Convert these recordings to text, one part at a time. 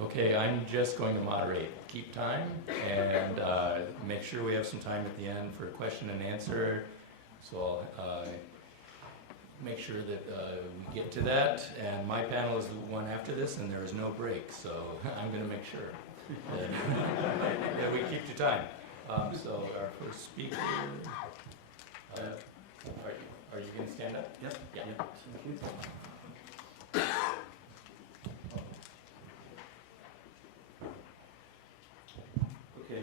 Okay, I'm just going to moderate. Keep time and make sure we have some time at the end for question and answer. So I'll make sure that we get to that. And my panel is the one after this, and there is no break. So I'm going to make sure that we keep to time. So our first speaker, are you going to stand up? Yes. Yeah. Thank you. Okay.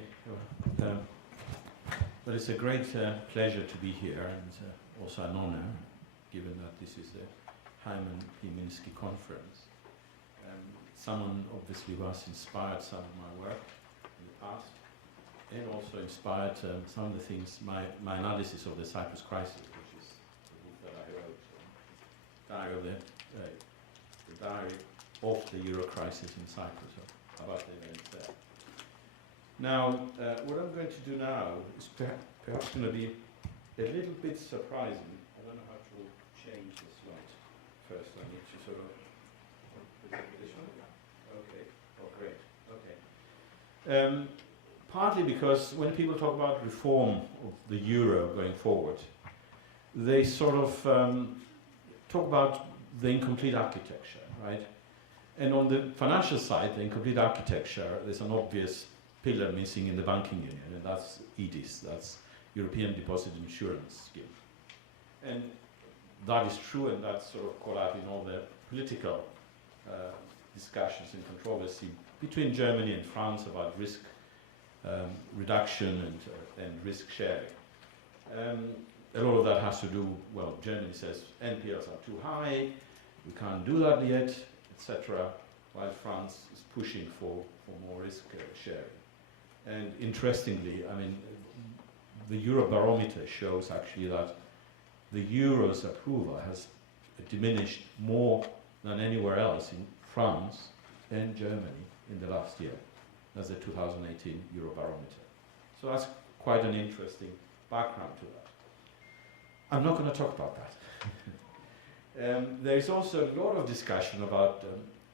Well, it's a great pleasure to be here, and also an honor, given that this is the Hyman P. Minsky conference. Someone obviously who has inspired some of my work in the past, and also inspired some of the things, my analysis of the Cyprus Crisis, which is the book that I wrote, the diary of the Euro crisis in Cyprus, about the events there. Now, what I'm going to do now is perhaps going to be a little bit surprising. I don't know how to change the slide. First, I need to sort of... This one? Okay. Oh, great. Okay. Partly because when people talk about reform of the euro going forward, they sort of talk about the incomplete architecture, right? And on the financial side, the incomplete architecture, there's an obvious pillar missing in the banking union, and that's EDIS, that's European Deposit Insurance Scheme. And that is true, and that's sort of caught out in all the political discussions and controversy between Germany and France about risk reduction and risk sharing. A lot of that has to do, well, Germany says NPLs are too high, we can't do that yet, etc., while France is pushing for more risk sharing. And interestingly, I mean, the Eurobarometer shows actually that the euro's approval has diminished more than anywhere else in France and Germany in the last year. That's the 2018 Eurobarometer. So that's quite an interesting background to that. I'm not going to talk about that. There is also a lot of discussion about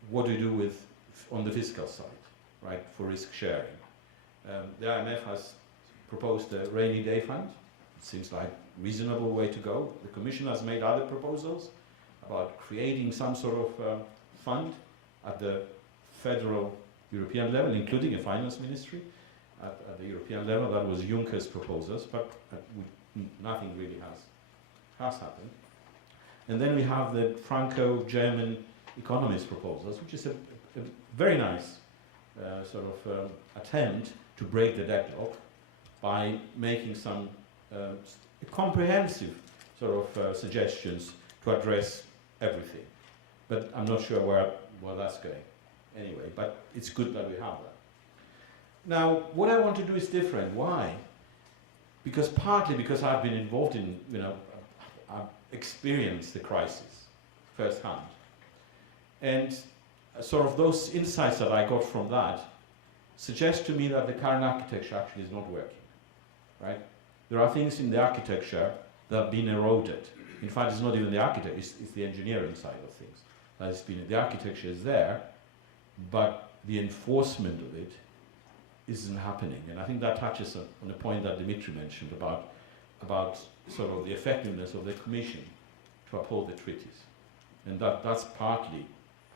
what to do with on the fiscal side, right, for risk sharing. The IMF has proposed a rainy day fund. It seems like a reasonable way to go. The Commission has made other proposals about creating some sort of fund at the federal European level, including a finance ministry at the European level. That was Juncker's proposals, but nothing really has happened. And then we have the Franco-German economist proposals, which is a very nice sort of attempt to break the deadlock by making some comprehensive sort of suggestions to address everything. But I'm not sure where that's going anyway, but it's good that we have that. Now, what I want to do is different. Why? Partly because I've been involved in, I've experienced the crisis firsthand. And sort of those insights that I got from that suggest to me that the current architecture actually is not working, right? There are things in the architecture that have been eroded. In fact, it's not even the architecture, it's the engineering side of things. That has been, the architecture is there, but the enforcement of it isn't happening. And I think that touches on a point that Dimitri mentioned about sort of the effectiveness of the Commission to uphold the treaties. And that's partly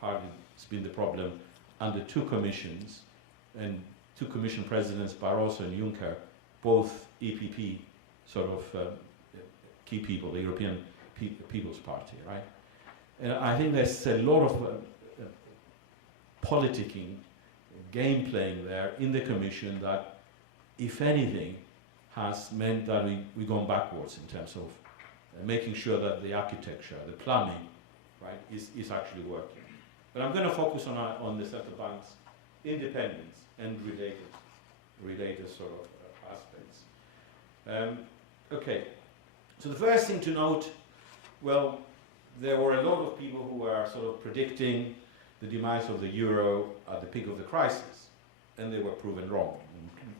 it's been the problem under two commissions, and two commission presidents, Barroso and Juncker, both EPP sort of key people, the European People's Party, right? And I think there's a lot of politicking, game playing there in the Commission that, if anything, has meant that we've gone backwards in terms of making sure that the architecture, the plumbing, right, is actually working. But I'm going to focus on the central bank's independence and related sort of aspects. Okay, so the first thing to note, well, there were a lot of people who were sort of predicting the demise of the euro at the peak of the crisis, and they were proven wrong,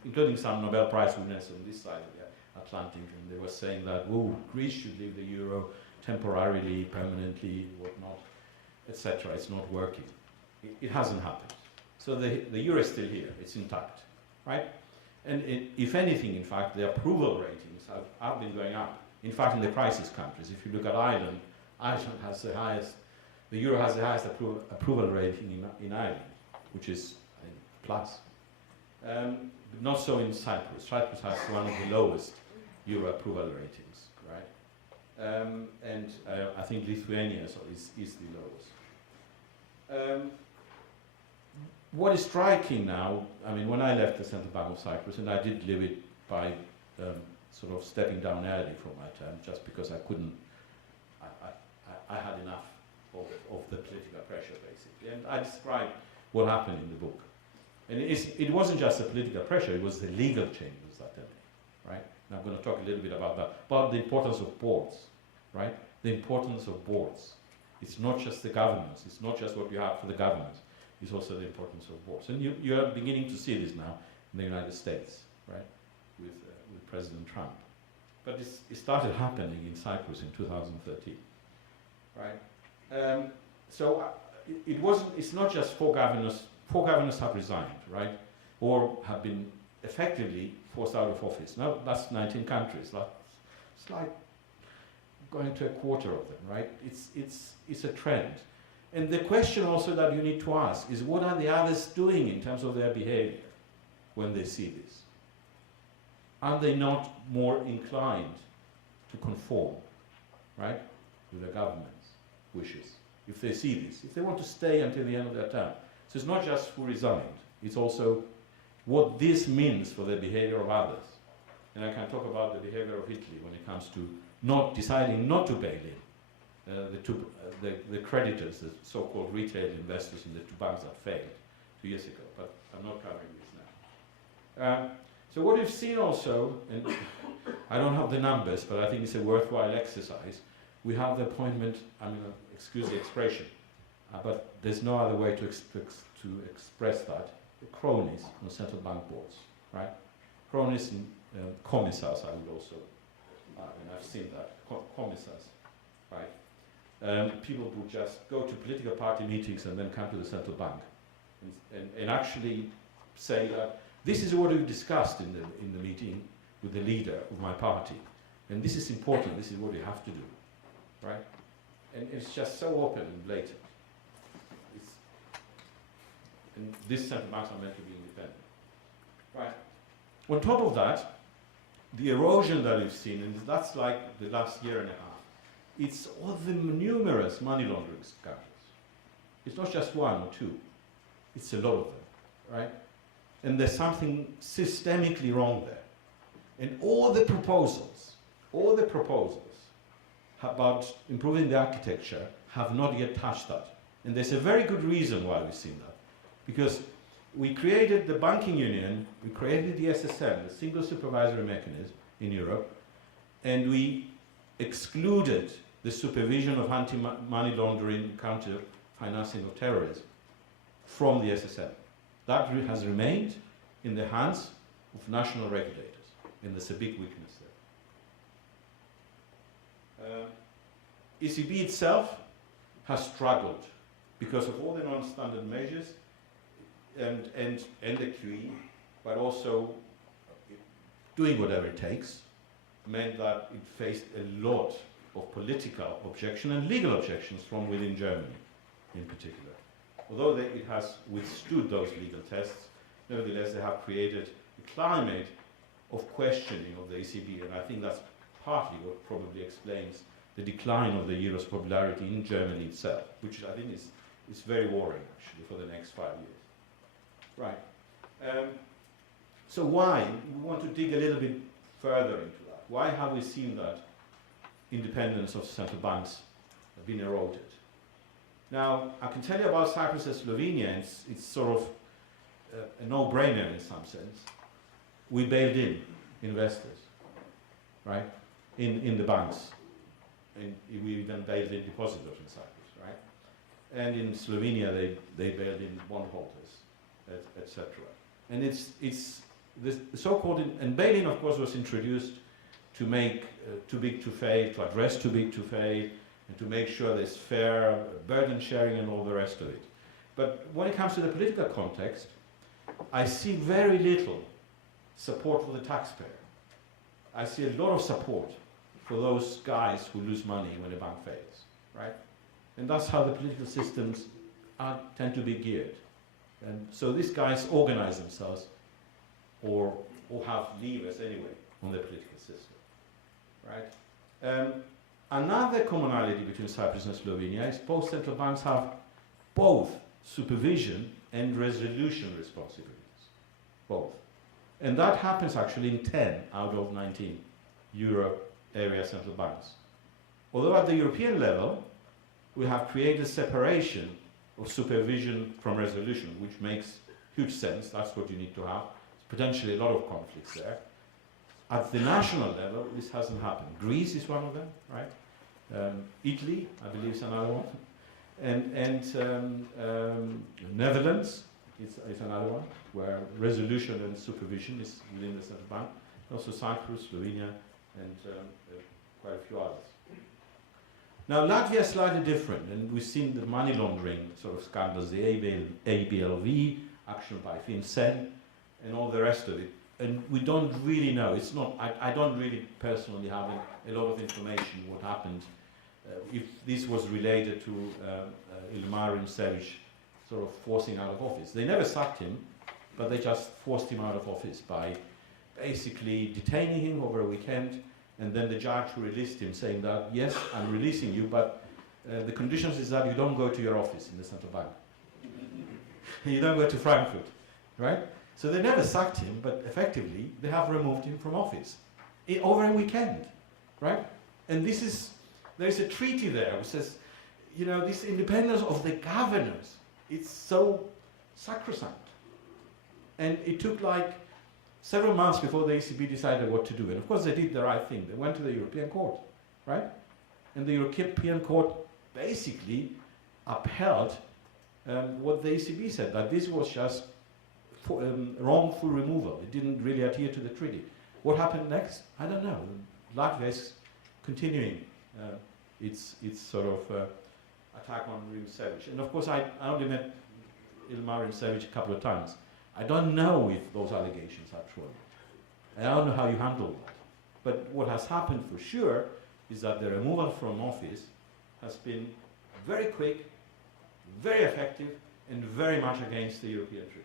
including some Nobel Prize winners on this side of the Atlantic, and they were saying that, Greece should leave the euro temporarily, permanently, whatnot, etc. It's not working. It hasn't happened. So the euro is still here, it's intact, right? And if anything, in fact, the approval ratings have been going up. In fact, in the crisis countries, if you look at Ireland, Ireland has the highest, the euro has the highest approval rating in Ireland, which is plus. But not so in Cyprus. Cyprus has one of the lowest euro approval ratings, right? And I think Lithuania is the lowest. What is striking now, I mean, when I left the Central Bank of Cyprus, and I did live it by sort of stepping down early from my term, just because I couldn't, I had enough of the political pressure, basically. And I described what happened in the book. And it wasn't just the political pressure, it was the legal changes that they made, right? And I'm going to talk a little bit about that, about the importance of boards, right? The importance of boards. It's not just the governance, it's not just what you have for the governance, it's also the importance of boards. And you are beginning to see this now in the United States, right? With President Trump. But it started happening in Cyprus in 2013, right? It's not just four governors have resigned, right? Or have been effectively forced out of office. Now that's 19 countries. It's like going to a quarter of them, right? It's a trend. And the question also that you need to ask is, what are the others doing in terms of their behavior when they see this? Are they not more inclined to conform, right, with the government's wishes? If they see this, if they want to stay until the end of their term. So it's not just who resigned, it's also what this means for the behavior of others. And I can talk about the behavior of Italy when it comes to deciding not to bail in the creditors, the so-called retail investors in the two banks that failed 2 years ago. But I'm not covering this now. So what we've seen also, and I don't have the numbers, but I think it's a worthwhile exercise, we have the appointment, I mean, excuse the expression, but there's no other way to express that, the cronies on central bank boards, right? Cronies and commissars, I would also, and I've seen that, commissars, right? People who just go to political party meetings and then come to the central bank and actually say that this is what we've discussed in the meeting with the leader of my party, and this is important, this is what you have to do, right? And it's just so open and blatant. And these central banks are meant to be independent, right? On top of that, the erosion that we've seen, and that's like the last year and a half, it's all the numerous money laundering scandals. It's not just one or two, it's a lot of them, right? And there's something systemically wrong there. And all the proposals about improving the architecture have not yet touched that. And there's a very good reason why we've seen that. Because we created the banking union, we created the SSM, the single supervisory mechanism in Europe, and we excluded the supervision of anti-money laundering, counter-financing of terrorism from the SSM. That has remained in the hands of national regulators, and there's a big weakness there. ECB itself has struggled because of all the non-standard measures and the QE, but also doing whatever it takes, meant that it faced a lot of political objection and legal objections from within Germany in particular. Although it has withstood those legal tests, nevertheless they have created a climate of questioning of the ECB, and I think that's partly what probably explains the decline of the euro's popularity in Germany itself, which I think is very worrying actually for the next 5 years. Right. So why? We want to dig a little bit further into that. Why have we seen that independence of central banks have been eroded? Now, I can tell you about Cyprus and Slovenia, it's sort of a no-brainer in some sense. We bailed in investors, right, in the banks. And we even bailed in depositors in Cyprus, right? And in Slovenia, they bailed in bondholders, etc. And it's the so-called, and bail-in, of course, was introduced to make too big to fail, to address too big to fail, and to make sure there's fair burden sharing and all the rest of it. But when it comes to the political context, I see very little support for the taxpayer. I see a lot of support for those guys who lose money when a bank fails, right? And that's how the political systems tend to be geared. And so these guys organize themselves or have levers anyway on the political system, right? Another commonality between Cyprus and Slovenia is both central banks have both supervision and resolution responsibilities, both. And that happens actually in 10 out of 19 Euro area central banks. Although at the European level, we have created separation of supervision from resolution, which makes huge sense. That's what you need to have. There's potentially a lot of conflicts there. At the national level, this hasn't happened. Greece is one of them, right? Italy, I believe, is another one. And Netherlands is another one, where resolution and supervision is within the central bank. Also Cyprus, Slovenia, and quite a few others. Now Latvia is slightly different, and we've seen the money laundering sort of scandals, the ABLV, action by FinCEN, and all the rest of it. And we don't really know. It's not. I don't really personally have a lot of information what happened. If this was related to Ilmar Rimsevic sort of forcing out of office. They never sacked him, but they just forced him out of office by basically detaining him over a weekend, and then the judge released him saying that, yes, I'm releasing you, but the conditions is that you don't go to your office in the central bank. You don't go to Frankfurt, right? So they never sacked him, but effectively they have removed him from office over a weekend, right? And there's a treaty there which says, you know, this independence of the governors, it's so sacrosanct. And it took like several months before the ECB decided what to do. And of course they did the right thing. They went to the European Court, right? And the European Court basically upheld what the ECB said, that this was just wrongful removal. It didn't really adhere to the treaty. What happened next? I don't know. Latvia is continuing its sort of attack on Rimsevic. And of course, I only met Ilmar Rimsevic a couple of times. I don't know if those allegations are true. I don't know how you handle that. But what has happened for sure is that the removal from office has been very quick, very effective, and very much against the European Treaty.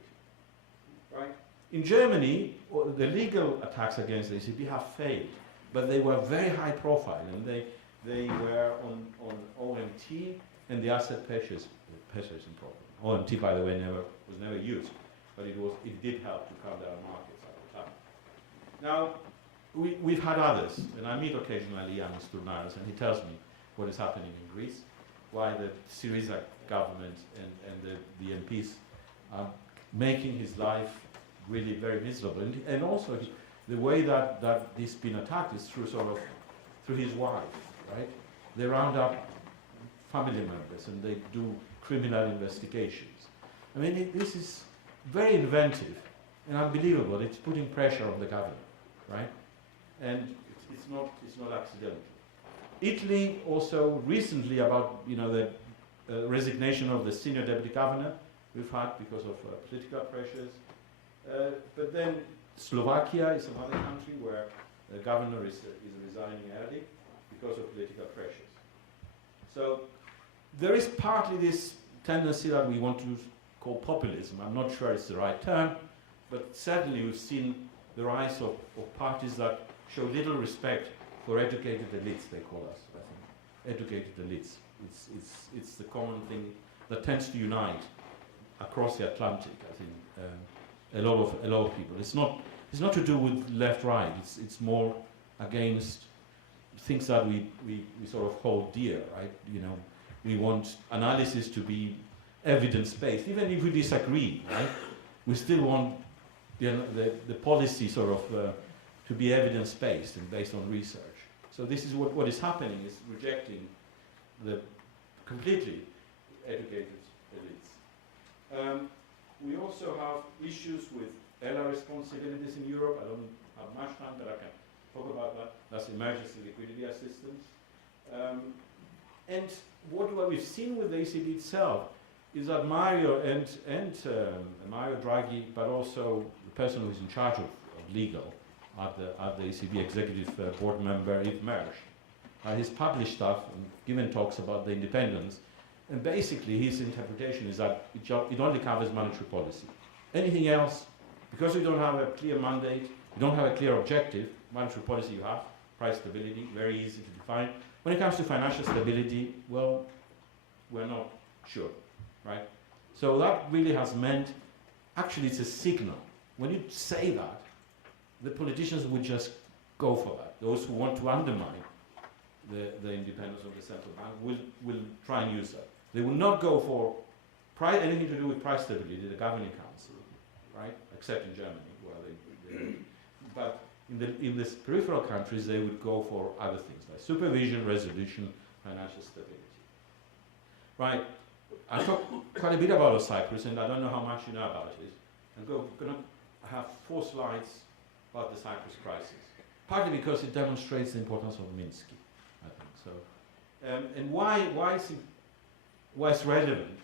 Right? In Germany, the legal attacks against the ECB have failed, but they were very high profile, and they were on OMT and the asset purchasing problem. OMT, by the way, was never used, but it did help to calm down markets at the time. Now, we've had others, and I meet occasionally Jan Kregel, and he tells me what is happening in Greece, why the Syriza government and the MPs are making his life really very miserable, and also the way that this has been attacked is through his wife, right? They round up family members and they do criminal investigations. I mean, this is very inventive and unbelievable. It's putting pressure on the government, right? And it's not accidental. Italy also recently about the resignation of the senior deputy governor we've had because of political pressures. But then Slovakia is another country where the governor is resigning early because of political pressures. So there is partly this tendency that we want to call populism. I'm not sure it's the right term, but certainly we've seen the rise of parties that show little respect for educated elites, they call us, I think. Educated elites. It's the common thing that tends to unite across the Atlantic, I think. A lot of people. It's not to do with left-right. It's more against things that we sort of hold dear, right? We want analysis to be evidence-based, even if we disagree, right? We still want the policy sort of to be evidence-based and based on research. So this is what is happening, is rejecting the completely educated elites. We also have issues with ELA responsibilities in Europe. I don't have much time, but I can talk about that. That's emergency liquidity assistance. And what we've seen with the ECB itself is that Mario and Mario Draghi, but also the person who's in charge of legal at the ECB, executive board member Yves Mersch, he's published stuff and given talks about the independence, and basically his interpretation is that it only covers monetary policy. Anything else, because we don't have a clear mandate, we don't have a clear objective, monetary policy you have, price stability, very easy to define. When it comes to financial stability, well, we're not sure, right? So that really has meant, actually it's a signal. When you say that, the politicians would just go for that. Those who want to undermine the independence of the central bank will try and use that. They will not go for anything to do with price stability, the governing council, right? Except in Germany, where but in the peripheral countries, they would go for other things like supervision, resolution, financial stability. Right. I talked quite a bit about Cyprus, and I don't know how much you know about it. I'm going to have 4 slides about the Cyprus crisis, partly because it demonstrates the importance of Minsky, I think. So, and why it's relevant?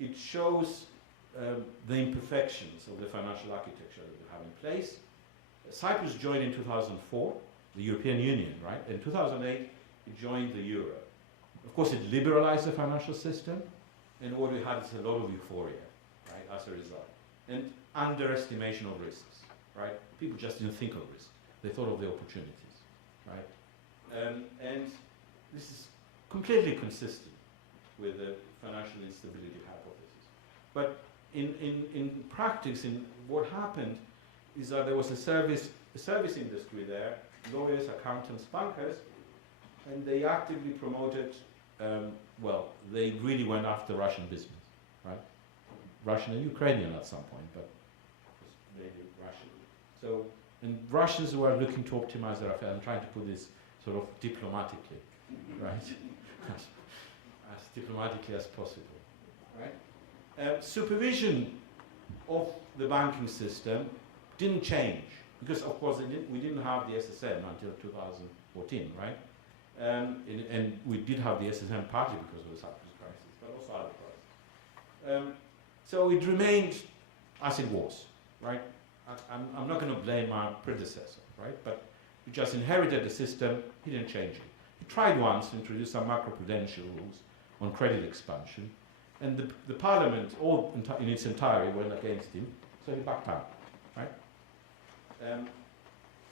It shows the imperfections of the financial architecture that we have in place. Cyprus joined in 2004, the European Union, right? In 2008, it joined the euro. Of course, it liberalized the financial system, and what we had is a lot of euphoria, right, as a result. And underestimation of risks, right? People just didn't think of risk. They thought of the opportunities, right? And this is completely consistent with the financial instability hypothesis. But in practice, in what happened is that there was a service industry there, lawyers, accountants, bankers, and they actively promoted, well, they really went after Russian business, right? Russian and Ukrainian at some point, but mainly Russian. So, and Russians were looking to optimize their affairs. I'm trying to put this sort of diplomatically, right? as diplomatically as possible, right? Supervision of the banking system didn't change because, of course, we didn't have the SSM until 2014, right? And we did have the SSM partly because of the Cyprus crisis, but also other crises. So it remained as it was, right? I'm not going to blame my predecessor, right? But we just inherited the system, he didn't change it. He tried once to introduce some macroprudential rules on credit expansion, and the parliament, in its entirety, went against him, so he backed out, right?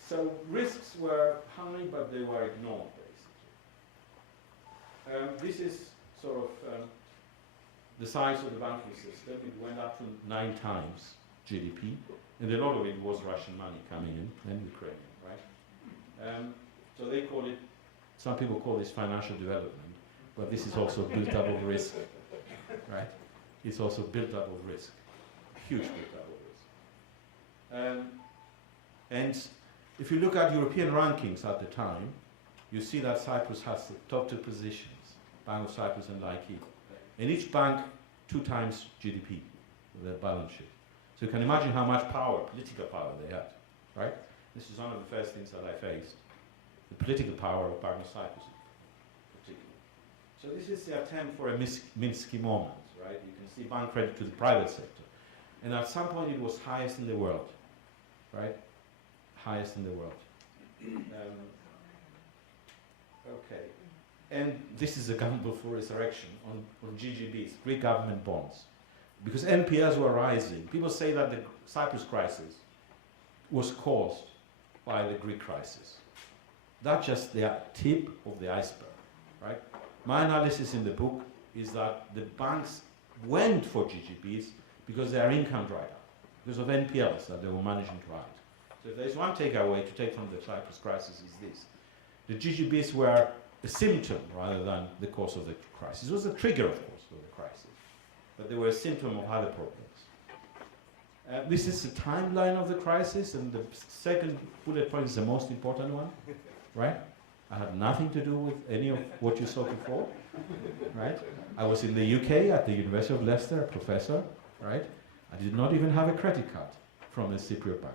So risks were high, but they were ignored, basically. This is sort of the size of the banking system. It went up to 9 times GDP, and a lot of it was Russian money coming in, and Ukrainian, right? So they call it, some people call this financial development, but this is also built up of risk, right? It's also built up of risk, huge built up of risk. And if you look at European rankings at the time, you see that Cyprus has the top 2 positions, Bank of Cyprus and Laiki. And each bank 2 times GDP, their balance sheet. So you can imagine how much power, political power they had, right? This is one of the first things that I faced, the political power of Bank of Cyprus, particularly. So this is the attempt for a Minsky moment, right? You can see bank credit to the private sector. And at some point it was highest in the world, right? Highest in the world. Okay. And this is a gamble for resurrection on GGBs, Greek government bonds. Because NPLs were rising. People say that the Cyprus crisis was caused by the Greek crisis. That's just the tip of the iceberg, right? My analysis in the book is that the banks went for GGBs because their income dried up, because of NPLs that they were managing to write. So if there's one takeaway to take from the Cyprus crisis is this. The GGBs were a symptom rather than the cause of the crisis. It was a trigger, of course, of the crisis, but they were a symptom of other problems. This is the timeline of the crisis, and the second bullet point is the most important one, right? I had nothing to do with any of what you saw before, right? I was in the UK at the University of Leicester, a professor, right? I did not even have a credit card from a Cypriot bank,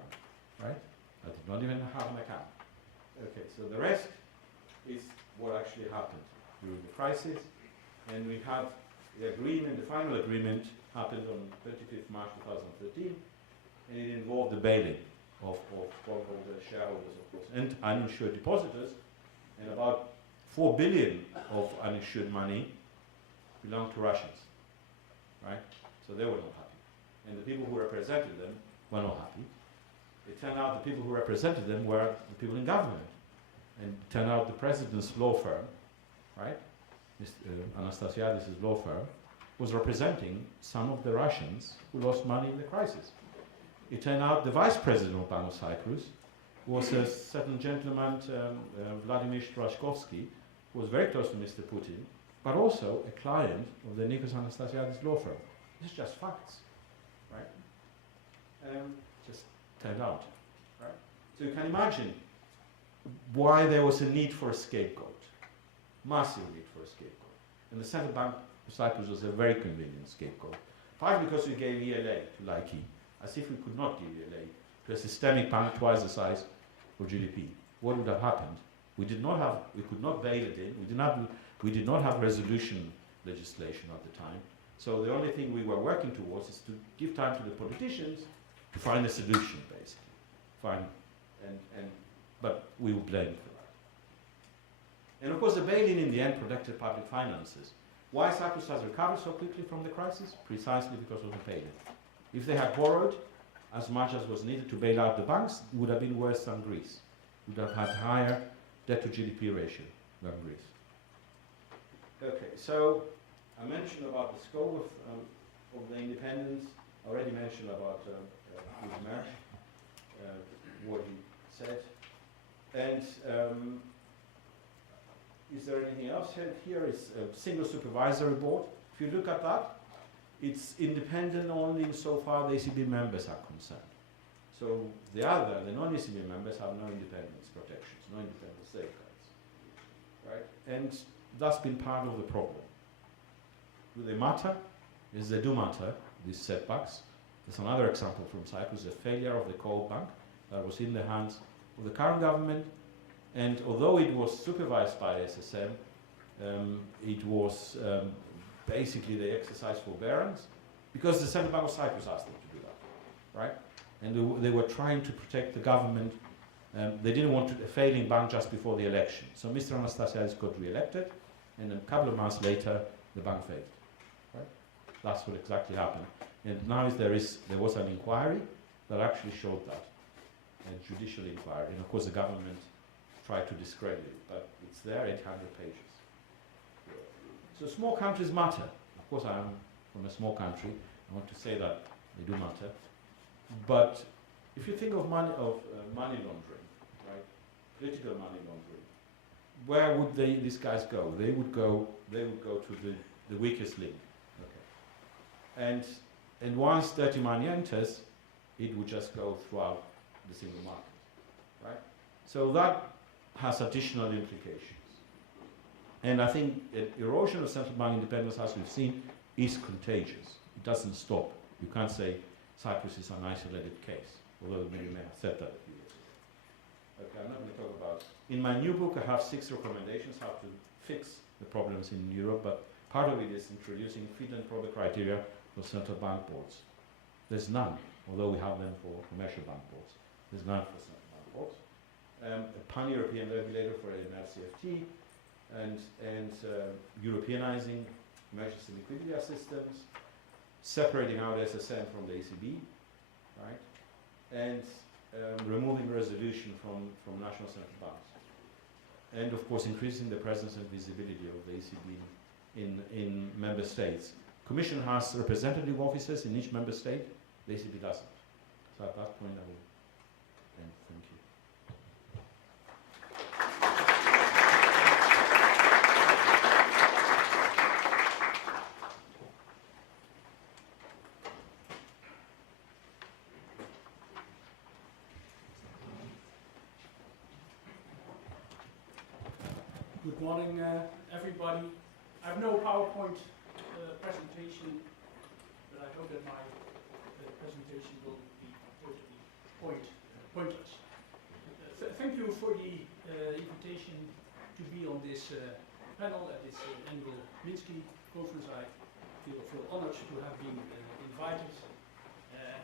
right? I did not even have an account. Okay, so the rest is what actually happened during the crisis, and we have The agreement, the final agreement, happened on 25th March 2013, and it involved the bail-in of bondholders, shareholders, of course, and uninsured depositors, and about 4 billion of uninsured money belonged to Russians, right? So they were not happy. And the people who represented them were not happy. It turned out the people who represented them were the people in government. And it turned out the president's law firm, right, Anastasiadis' law firm, was representing some of the Russians who lost money in the crisis. It turned out the vice president of Bank of Cyprus was a certain gentleman, Vladimir Strashkovsky, who was very close to Mr. Putin, but also a client of the Nikos Anastasiadis law firm. This is just facts, right? Just turned out, right? So you can imagine why there was a need for a scapegoat, massive need for a scapegoat. And the Central Bank of Cyprus was a very convenient scapegoat, partly because we gave ELA to Laiki, as if we could not give ELA to a systemic bank twice the size of GDP. What would have happened? We could not bail it in, we did not have resolution legislation at the time. So the only thing we were working towards is to give time to the politicians to find a solution, basically. But we were blamed for that. And of course the bail-in in the end protected public finances. Why Cyprus has recovered so quickly from the crisis? Precisely because of the bail-in. If they had borrowed as much as was needed to bail out the banks, it would have been worse than Greece. We would have had higher debt to GDP ratio than Greece. Okay, so I mentioned about the scope of the independence. I already mentioned about Hyman, what he said. And is there anything else? Here is a single supervisory board. If you look at that, it's independent only insofar the ECB members are concerned. So the non-ECB members have no independence protections, no independence safeguards, right? And that's been part of the problem. Do they matter? Yes, they do matter, these setbacks. There's another example from Cyprus, the failure of the coal bank that was in the hands of the current government, and although it was supervised by SSM, it was basically they exercised forbearance because the Central Bank of Cyprus asked them to do that, right? And they were trying to protect the government. They didn't want a failing bank just before the election. So Mr. Anastasiadis got re-elected, and a couple of months later, the bank failed, right? That's what exactly happened. And now there was an inquiry that actually showed that, a judicial inquiry. And of course, the government tried to discredit it, but it's there, 800 pages. So small countries matter. Of course, I am from a small country. I want to say that they do matter. But if you think of money laundering, right? Political money laundering, where would these guys go? They would go to the weakest link. Okay. And once dirty money enters, it would just go throughout the single market, right? So that has additional implications. And I think erosion of central bank independence, as we've seen, is contagious. It doesn't stop. You can't say Cyprus is an isolated case, although you may have said that a few years ago. Okay, I'm not going to talk about. In my new book, I have 6 recommendations how to fix the problems in Europe, but part of it is introducing fit and proper criteria for central bank boards. There's none, although we have them for commercial bank boards. There's none for central bank boards. A pan-European regulator for an LCFT, and Europeanizing emergency liquidity assistance, separating out SSM from the ECB, right? And removing resolution from national central banks. And of course, increasing the presence and visibility of the ECB in member states. Commission has representative offices in each member state, the ECB doesn't. So at that point, I will end. Thank you. Good morning, everybody. I have no PowerPoint presentation, but I hope that my presentation will be totally pointless. Thank you for the invitation to be on this panel at this annual Minsky conference. I feel honored to have been invited.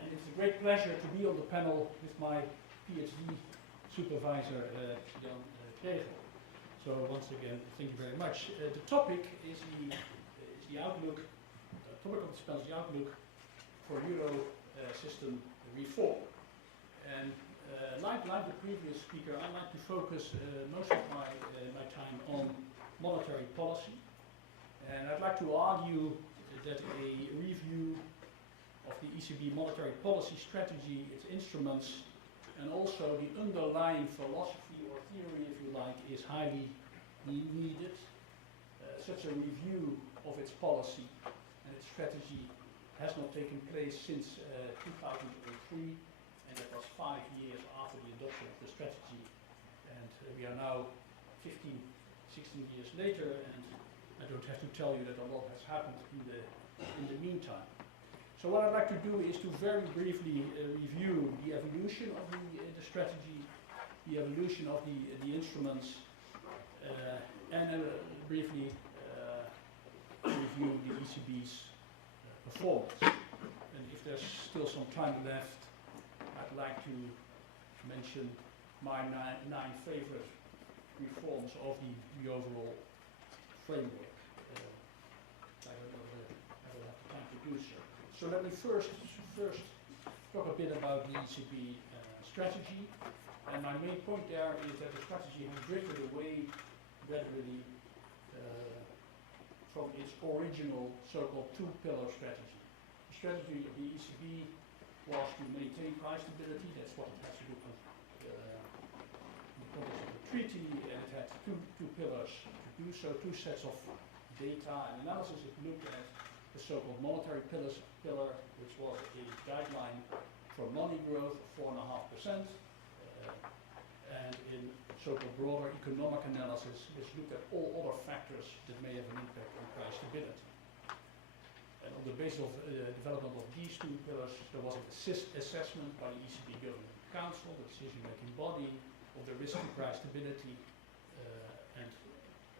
And it's a great pleasure to be on the panel with my PhD supervisor, Jan Kregel. So once again, thank you very much. The topic is the outlook, the topic of this panel is the outlook for Euro system reform. And like the previous speaker, I'd like to focus most of my time on monetary policy. And I'd like to argue that a review of the ECB monetary policy strategy, its instruments, and also the underlying philosophy or theory, if you like, is highly needed. Such a review of its policy and its strategy has not taken place since 2003, and that was 5 years after the adoption of the strategy. And we are now 15, 16 years later, and I don't have to tell you that a lot has happened in the meantime. So what I'd like to do is to very briefly review the evolution of the strategy, the evolution of the instruments, and briefly review the ECB's performance. And if there's still some time left, I'd like to mention my nine favorite reforms of the overall framework. I don't know whether I will have the time to do so. So let me first talk a bit about the ECB strategy. And my main point there is that the strategy has drifted away gradually from its original so-called two-pillar strategy. The strategy of the ECB was to maintain price stability. That's what it has to do with the context of the treaty, and it had two pillars to do so, two sets of data and analysis. It looked at the so-called monetary pillar, which was a guideline for money growth of 4.5%, and in so-called broader economic analysis, which looked at all other factors that may have an impact on price stability. And on the basis of development of these two pillars, there was an assessment by the ECB Governing Council, the decision-making body, of the risk to price stability, and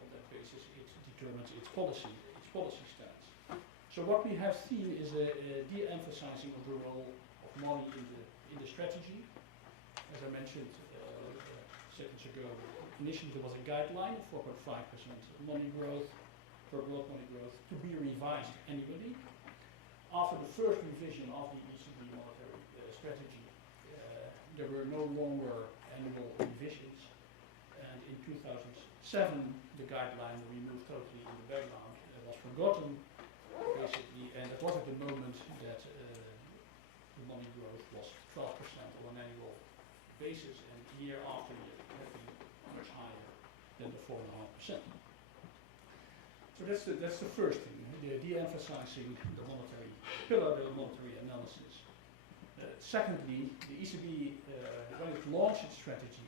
on that basis it determines its policy stance. So what we have seen is a de-emphasizing of the role of money in the strategy. As I mentioned seconds ago, initially there was a guideline of 4.5% money growth, per growth money growth, to be revised annually. After the first revision of the ECB monetary strategy, there were no longer annual revisions, and in 2007 the guideline removed totally in the background was forgotten, basically, and it was at the moment that the money growth was 12% on an annual basis, and year after year it had been much higher than the 4.5%. So that's the first thing, de-emphasizing the monetary pillar, the monetary analysis. Secondly, the ECB, when it launched its strategy,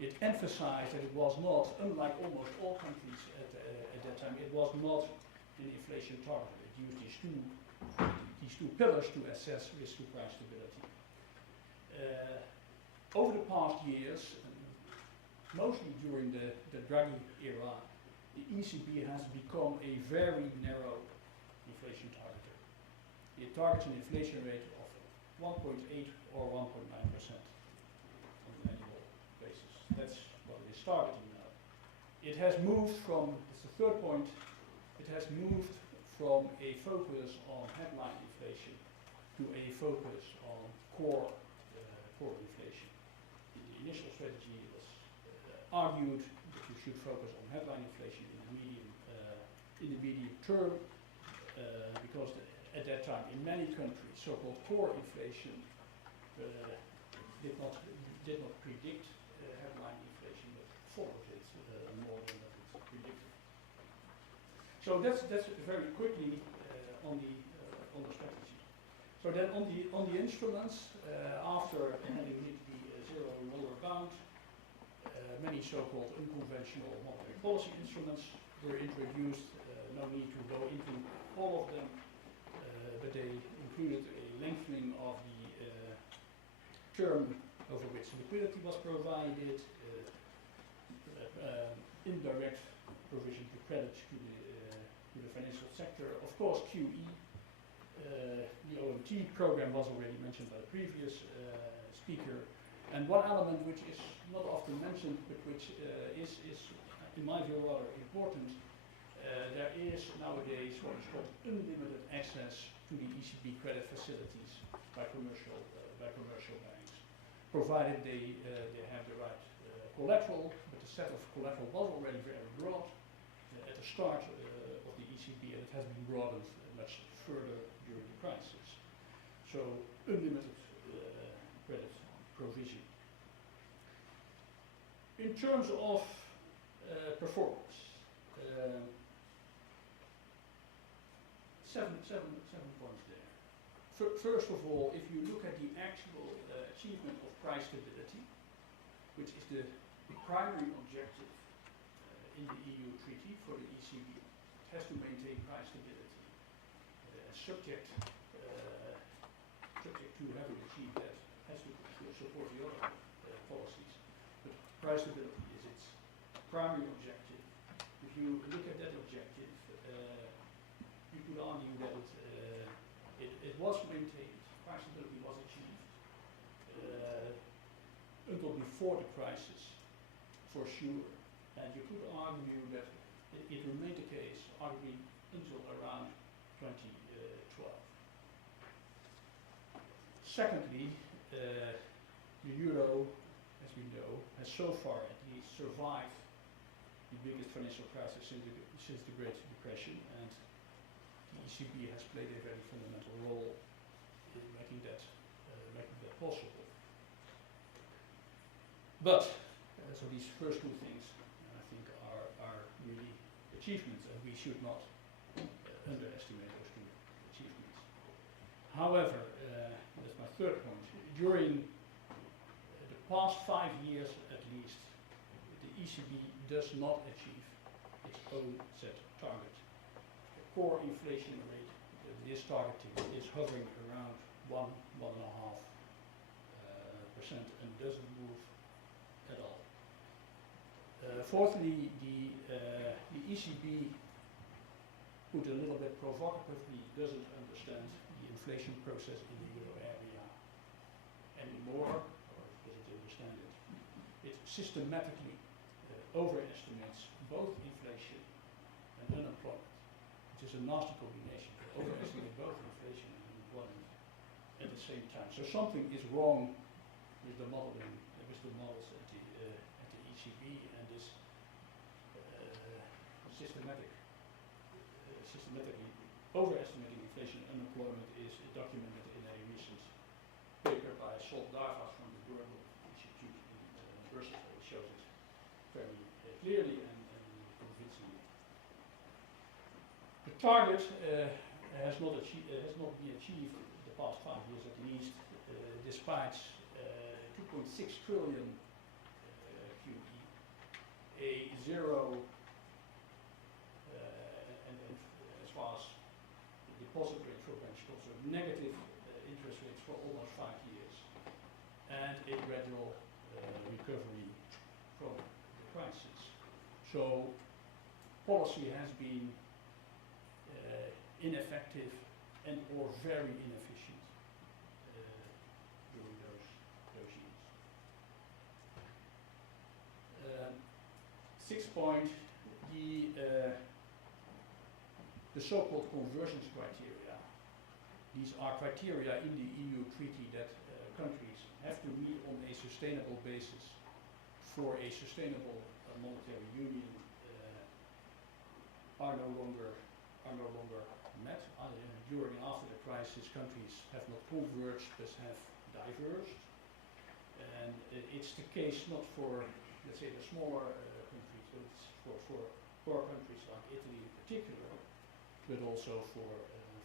it emphasized that it was not, unlike almost all countries at that time, it was not an inflation target. It used these two pillars to assess risk to price stability. Over the past years, mostly during the Draghi era, the ECB has become a very narrow inflation targeter. It targets an inflation rate of 1.8 or 1.9% on an annual basis. That's what it is targeting now. It has moved from, it's the third point, it has moved from a focus on headline inflation to a focus on core inflation. In the initial strategy, it was argued that you should focus on headline inflation in the medium term, because at that time in many countries, so-called core inflation did not predict headline inflation, but followed it more than that it predicted. So that's very quickly on the strategy. So then on the instruments, after having hit the zero lower bound, many so-called unconventional monetary policy instruments were introduced. No need to go into all of them, but they included a lengthening of the term over which liquidity was provided, indirect provision to credit to the to the financial sector. Of course, QE, the OMT program was already mentioned by the previous speaker. And one element which is not often mentioned, but which is, in my view, rather important, there is nowadays what is called unlimited access to the ECB credit facilities by commercial banks, provided they have the right collateral. But the set of collateral was already very broad at the start of the ECB, and it has been broadened much further during the crisis. So unlimited credit provision. In terms of performance, seven points there. First of all, if you look at the actual achievement of price stability, which is the primary objective in the EU treaty for the ECB, it has to maintain price stability. Subject to having achieved that, has to support the other policies. But price stability is its primary objective. If you look at that objective, you could argue that it was maintained, price stability was achieved until before the crisis, for sure. And you could argue that it remained the case, arguably, until around 2012. Secondly, the euro, as we know, has so far at least survived the biggest financial crisis since the Great Depression, and the ECB has played a very fundamental role in making that possible. But, so these first two things, I think, are really achievements, and we should not underestimate those two achievements. However, that's my third point. During the past 5 years at least, the ECB does not achieve its own set target. The core inflation rate that it is targeting is hovering around 1.5% and doesn't move at all. Fourthly, the ECB, put a little bit provocatively, doesn't understand the inflation process in the euro area anymore, or doesn't understand it. It systematically overestimates both inflation and unemployment, which is a nasty combination, to overestimate both inflation and unemployment at the same time. So something is wrong with the modeling, with the models at the ECB, and this systematically overestimating inflation and unemployment is documented in a recent paper by Sol Darvas from the Global Institute in Brussels. It shows it very clearly and convincingly. The target has not been achieved the past 5 years at least, despite 2.6 trillion QE, a zero, and as far as the deposit rate for banks, also negative interest rates for almost 5 years, and a gradual recovery from the crisis. So policy has been ineffective and or very inefficient during those years. Sixth point, the so-called convergence criteria. These are criteria in the EU treaty that countries have to meet on a sustainable basis for a sustainable monetary union, are no longer met. During and after the crisis, countries have not converged but have diverged. And it's the case not for, let's say, the smaller countries, but it's for poor countries like Italy in particular, but also for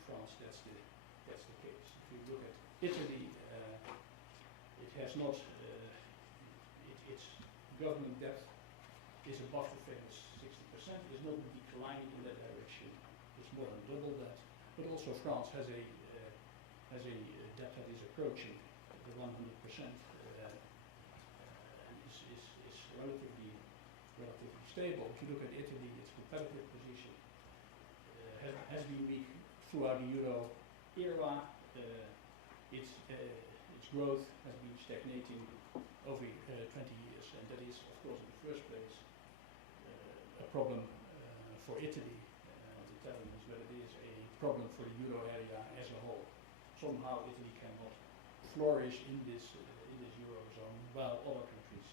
France. That's the case. If you look at Italy, it has not its government debt is above the famous 60%. It's not declining in that direction. It's more than double that. But also France has a debt that is approaching the 100%, and is relatively stable. If you look at Italy, its competitive position has been weak throughout the euro era. Its growth has been stagnating over 20 years, and that is, of course, in the first place, a problem for Italy, the Italians, but it is a problem for the euro area as a whole. Somehow Italy cannot flourish in this eurozone while other countries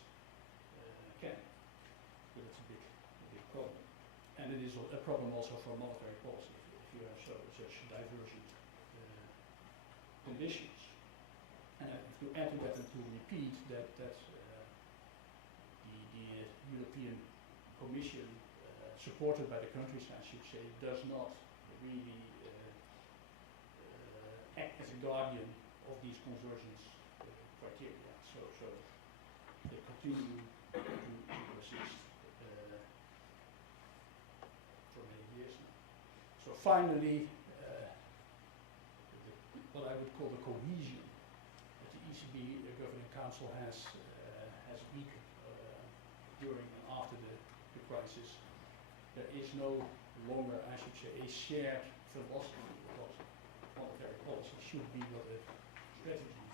can. But it's a big problem. And it is a problem also for monetary policy if you have such divergent conditions. And to add to that and to repeat that the European Commission, supported by the countries, I should say, does not really act as a guardian of these convergence criteria. So they continue to persist for many years now. So finally, what I would call the cohesion that the ECB Governing Council has weakened during and after the crisis. There is no longer, I should say, a shared philosophy because monetary policy should be what a strategy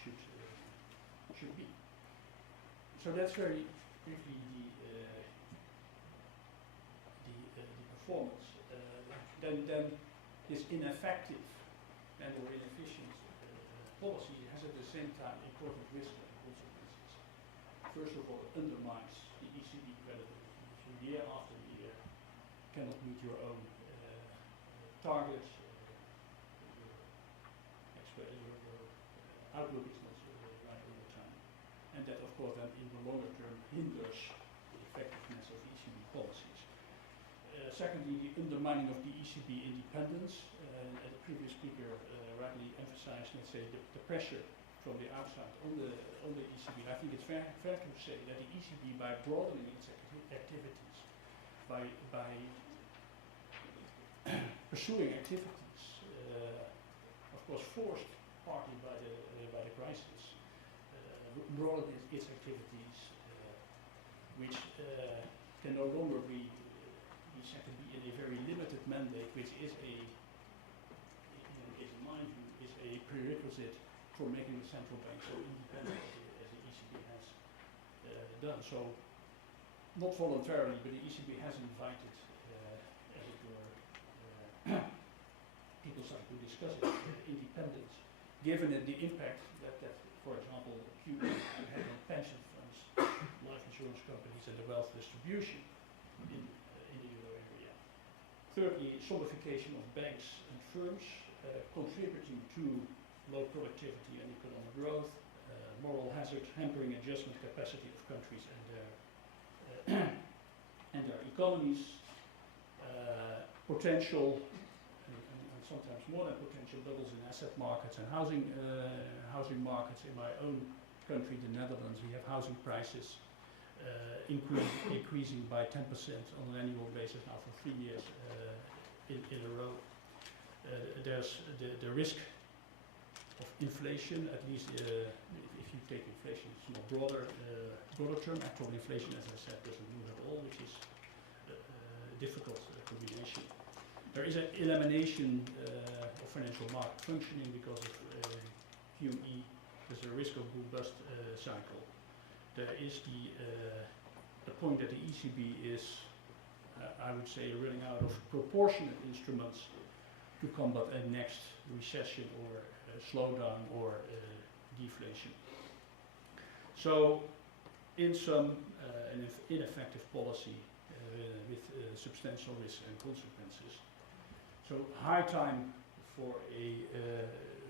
should be. So that's very briefly the performance. Then this ineffective and/or inefficient policy has at the same time important risks and consequences. First of all, it undermines the ECB credibility. If you year after year cannot meet your own targets, your outlook is not right all the time. And that, of course, then in the longer term hinders the effectiveness of ECB policies. Secondly, the undermining of the ECB independence. As the previous speaker rightly emphasized, let's say, the pressure from the outside on the ECB. I think it's fair to say that the ECB, by broadening its activities, by pursuing activities, of course forced partly by the crisis, broadened its activities, which can no longer be said to be in a very limited mandate, which is in my view, is a prerequisite for making the central bank so independent as the ECB has done. So, not voluntarily, but the ECB has invited, as it were, people started to discuss it, independence, given the impact that for example, QE had on pension funds, life insurance companies, and the wealth distribution in the euro area. Thirdly, solidification of banks and firms, contributing to low productivity and economic growth, moral hazard, hampering adjustment capacity of countries and their economies, potential, and sometimes more than potential, bubbles in asset markets and housing markets. In my own country, the Netherlands, we have housing prices increasing by 10% on an annual basis now for 3 years in a row. There's the risk of inflation, at least if you take inflation, it's more broader term. Actual inflation, as I said, doesn't move at all, which is a difficult combination. There is an elimination of financial market functioning because of QE. There's a risk of boom-bust cycle. There is the point that the ECB is, I would say, running out of proportionate instruments to combat a next recession or slowdown or deflation. So, in sum, an ineffective policy with substantial risks and consequences. So, high time for a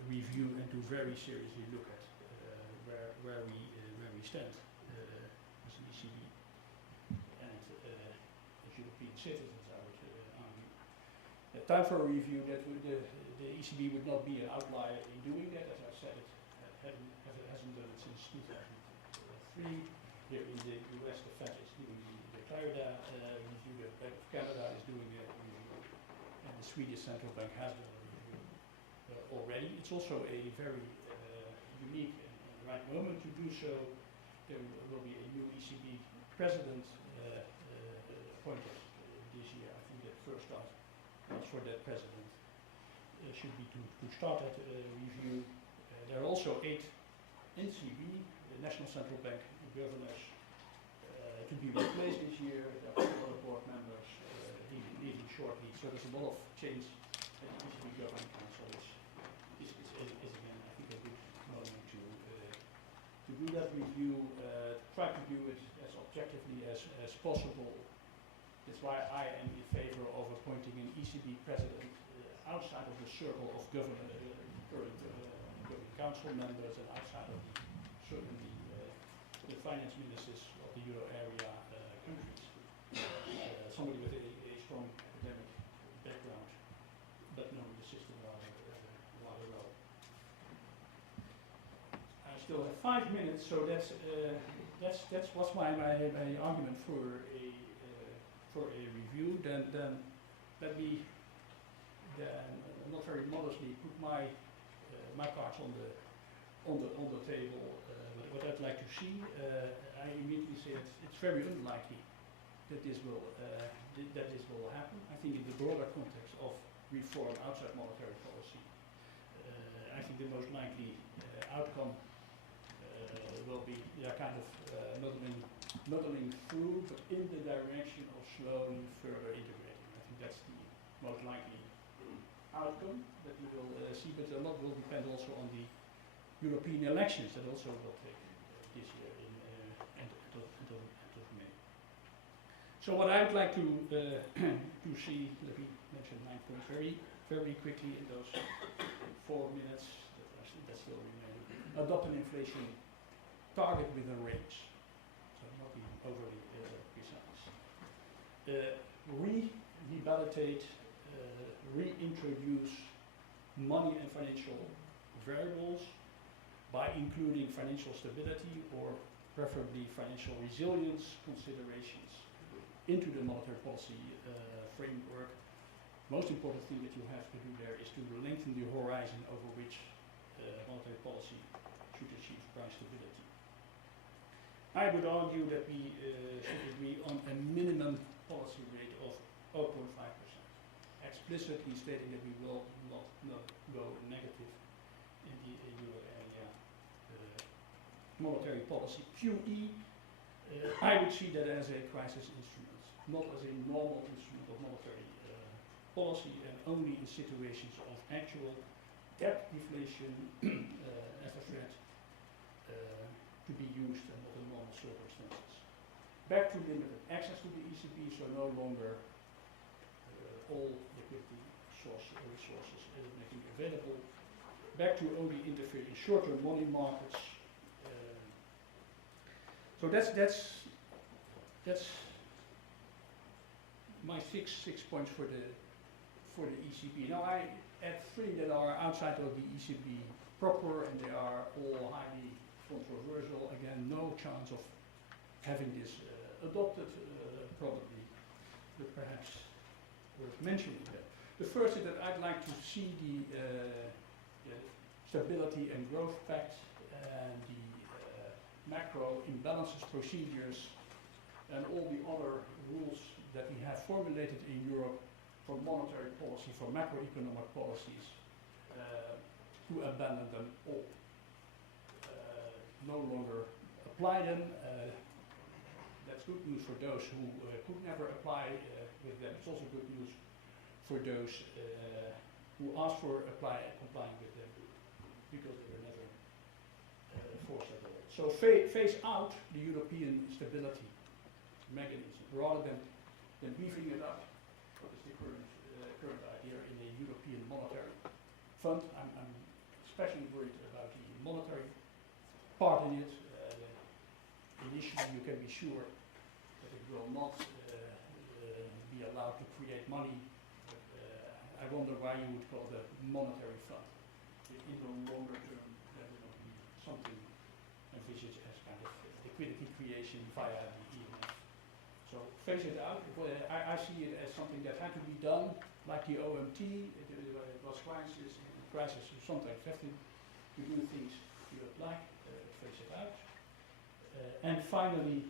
review and to very seriously look at where we stand as an ECB and as European citizens, I would argue. Time for a review that the ECB would not be an outlier in doing that. As I said, it hasn't done it since 2003. Here in the US, the Fed is doing the Canada review, the Bank of Canada is doing a review, and the Swedish Central Bank has done a review already. It's also a very unique and right moment to do so. There will be a new ECB president appointed this year. I think that first for that president should be to start that review. There are also 8 NCB, the National Central Bank governors, to be replaced this year. There are other board members leaving shortly, so there's a lot of change at the ECB Governing Council. Is again, I think, a good moment to do that review, try to do it as objectively as possible. That's why I am in favor of appointing an ECB president outside of the circle of current council members and outside of certainly the finance ministers of the euro area countries. Somebody with a strong academic background, but knowing the system rather well. I still have 5 minutes, so that's what's my argument for a review. Then let me not very modestly put my cards on the table. What I'd like to see. I immediately say it's very unlikely that this will happen. I think in the broader context of reform outside monetary policy, I think the most likely outcome will be kind of muddling through, but in the direction of slowly further integrating. I think that's the most likely outcome that we will see, but a lot will depend also on the European elections that also will take this year in end of May. So what I would like to see, let me mention 9 points very quickly in those 4 minutes that still remain. Adopt an inflation target within range, so not being overly precise. Rehabilitate, reintroduce money and financial variables by including financial stability or preferably financial resilience considerations into the monetary policy framework. Most important thing that you have to do there is to lengthen the horizon over which monetary policy should achieve price stability. I would argue that we should agree on a minimum policy rate of 0.5%, explicitly stating that we will not go negative in the euro area monetary policy. QE, I would see that as a crisis instrument, not as a normal instrument of monetary policy, and only in situations of actual debt deflation as a threat to be used and not in normal circumstances. Back to limited access to the ECB, so no longer all liquidity resources making available. Back to only interfere in short-term money markets. So that's my six points for the ECB. Now I add 3 that are outside of the ECB proper, and they are all highly controversial. Again, no chance of having this adopted probably, but perhaps worth mentioning that. The first is that I'd like to see the Stability and Growth Pact and the macro imbalances procedures and all the other rules that we have formulated in Europe for monetary policy, for macroeconomic policies, to abandon them all. No longer apply them. That's good news for those who could never apply with them. It's also good news for those who ask for complying with them because they were never forced at all. So phase out the European stability mechanism rather than beefing it up. What is the current idea in a European monetary fund? I'm especially worried about the monetary part in it. Initially, you can be sure that it will not be allowed to create money. But, I wonder why you would call it a monetary fund. In the longer term, that will be something envisaged as kind of liquidity creation via the EMF. So phase it out. I see it as something that had to be done, like the OMT. It was crisis. You sometimes have to do things you don't like. Phase it out. And finally,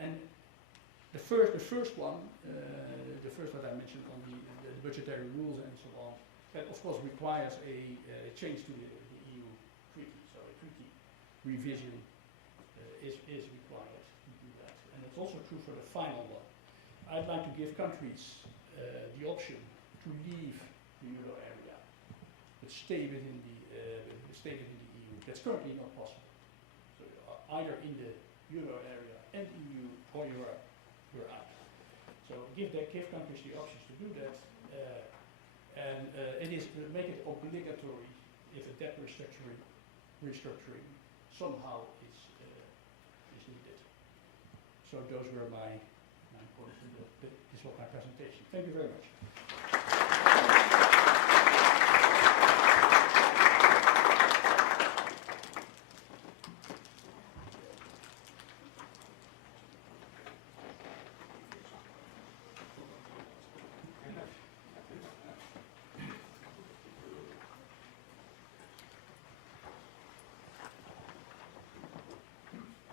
and the first one that I mentioned on the budgetary rules and so on, that of course requires a change to the EU treaty. So a treaty revision is required to do that. And it's also true for the final one. I'd like to give countries the option to leave the euro area, but stay within the EU. That's currently not possible. So either in the euro area and EU, or you're out. So give countries the options to do that, and make it obligatory if a debt restructuring somehow is needed. So those were my points. This was my presentation. Thank you very much.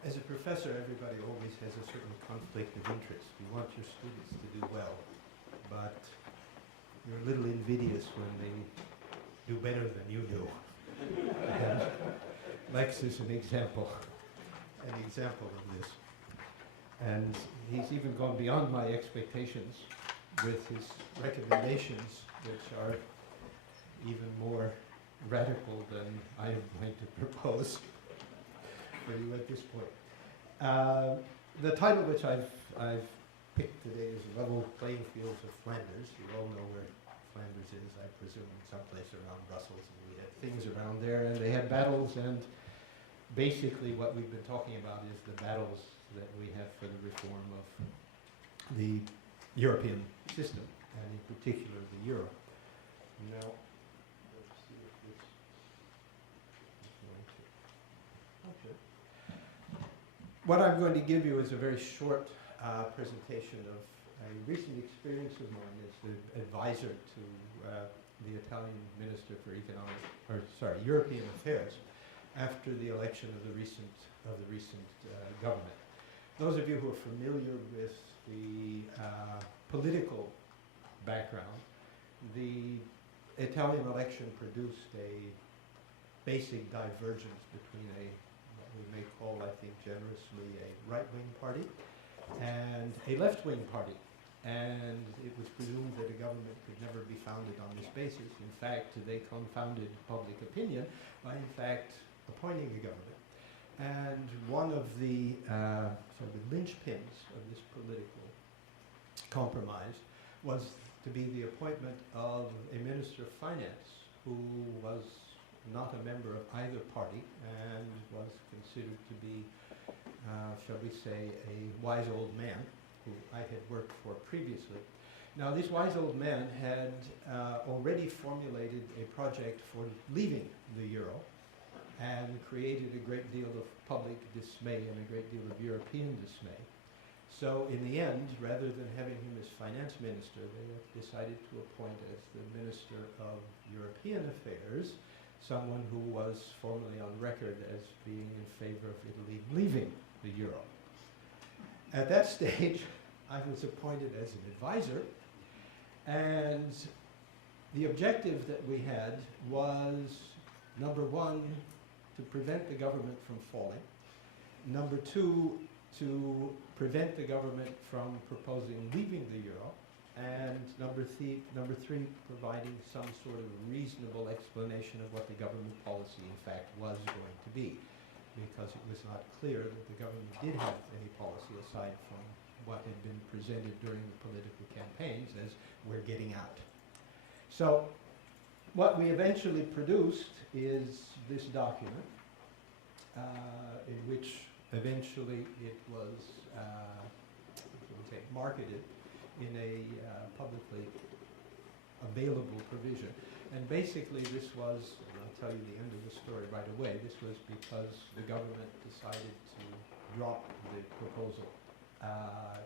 As a professor, everybody always has a certain conflict of interest. You want your students to do well, but you're a little invidious when they do better than you do. And Lex is an example of this. And he's even gone beyond my expectations with his recommendations, which are even more radical than I am going to propose for you at this point. The title which I've picked today is Level Playing Fields of Flanders. You all know where Flanders is, I presume, someplace around Brussels, and we had things around there, and they had battles, and basically what we've been talking about is the battles that we have for the reform of the European system, and in particular the euro. Now, let's see if this is going to... Okay. What I'm going to give you is a very short presentation of a recent experience of mine as the advisor to the Italian Minister for European Affairs after the election of the recent government. Those of you who are familiar with the political background, the Italian election produced a basic divergence between what we may call, I think generously, a right-wing party and a left-wing party. And it was presumed that a government could never be founded on this basis. In fact, they confounded public opinion by, in fact, appointing a government. And one of the sort of linchpins of this political compromise was to be the appointment of a Minister of Finance who was not a member of either party and was considered to be, shall we say, a wise old man who I had worked for previously. Now, this wise old man had already formulated a project for leaving the euro and created a great deal of public dismay and a great deal of European dismay. So in the end, rather than having him as finance minister, they decided to appoint as the Minister of European Affairs someone who was formally on record as being in favor of Italy leaving the euro. At that stage, I was appointed as an advisor, and the objective that we had was, number one, to prevent the government from falling, number two, to prevent the government from proposing leaving the euro, and number three, providing some sort of reasonable explanation of what the government policy in fact was going to be, because it was not clear that the government did have any policy aside from what had been presented during the political campaigns as we're getting out. So what we eventually produced is this document in which eventually it was marketed in a publicly available provision. And basically this was, and I'll tell you the end of the story right away, this was because the government decided to drop the proposal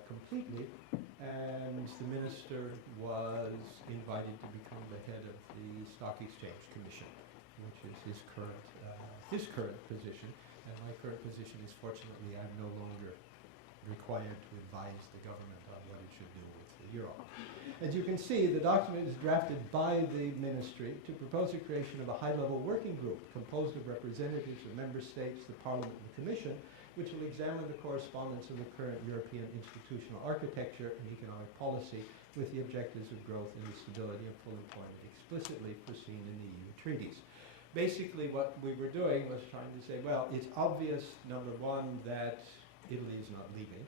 completely, and the minister was invited to become the head of the Stock Exchange Commission, which is his current position. And my current position is, fortunately, I'm no longer required to advise the government on what it should do with the euro. As you can see, the document is drafted by the ministry to propose the creation of a high-level working group composed of representatives of member states, the Parliament and the Commission, which will examine the correspondence of the current European institutional architecture and economic policy with the objectives of growth and stability and full employment explicitly foreseen in the EU treaties. Basically, what we were doing was trying to say, well, it's obvious, number one, that Italy is not leaving.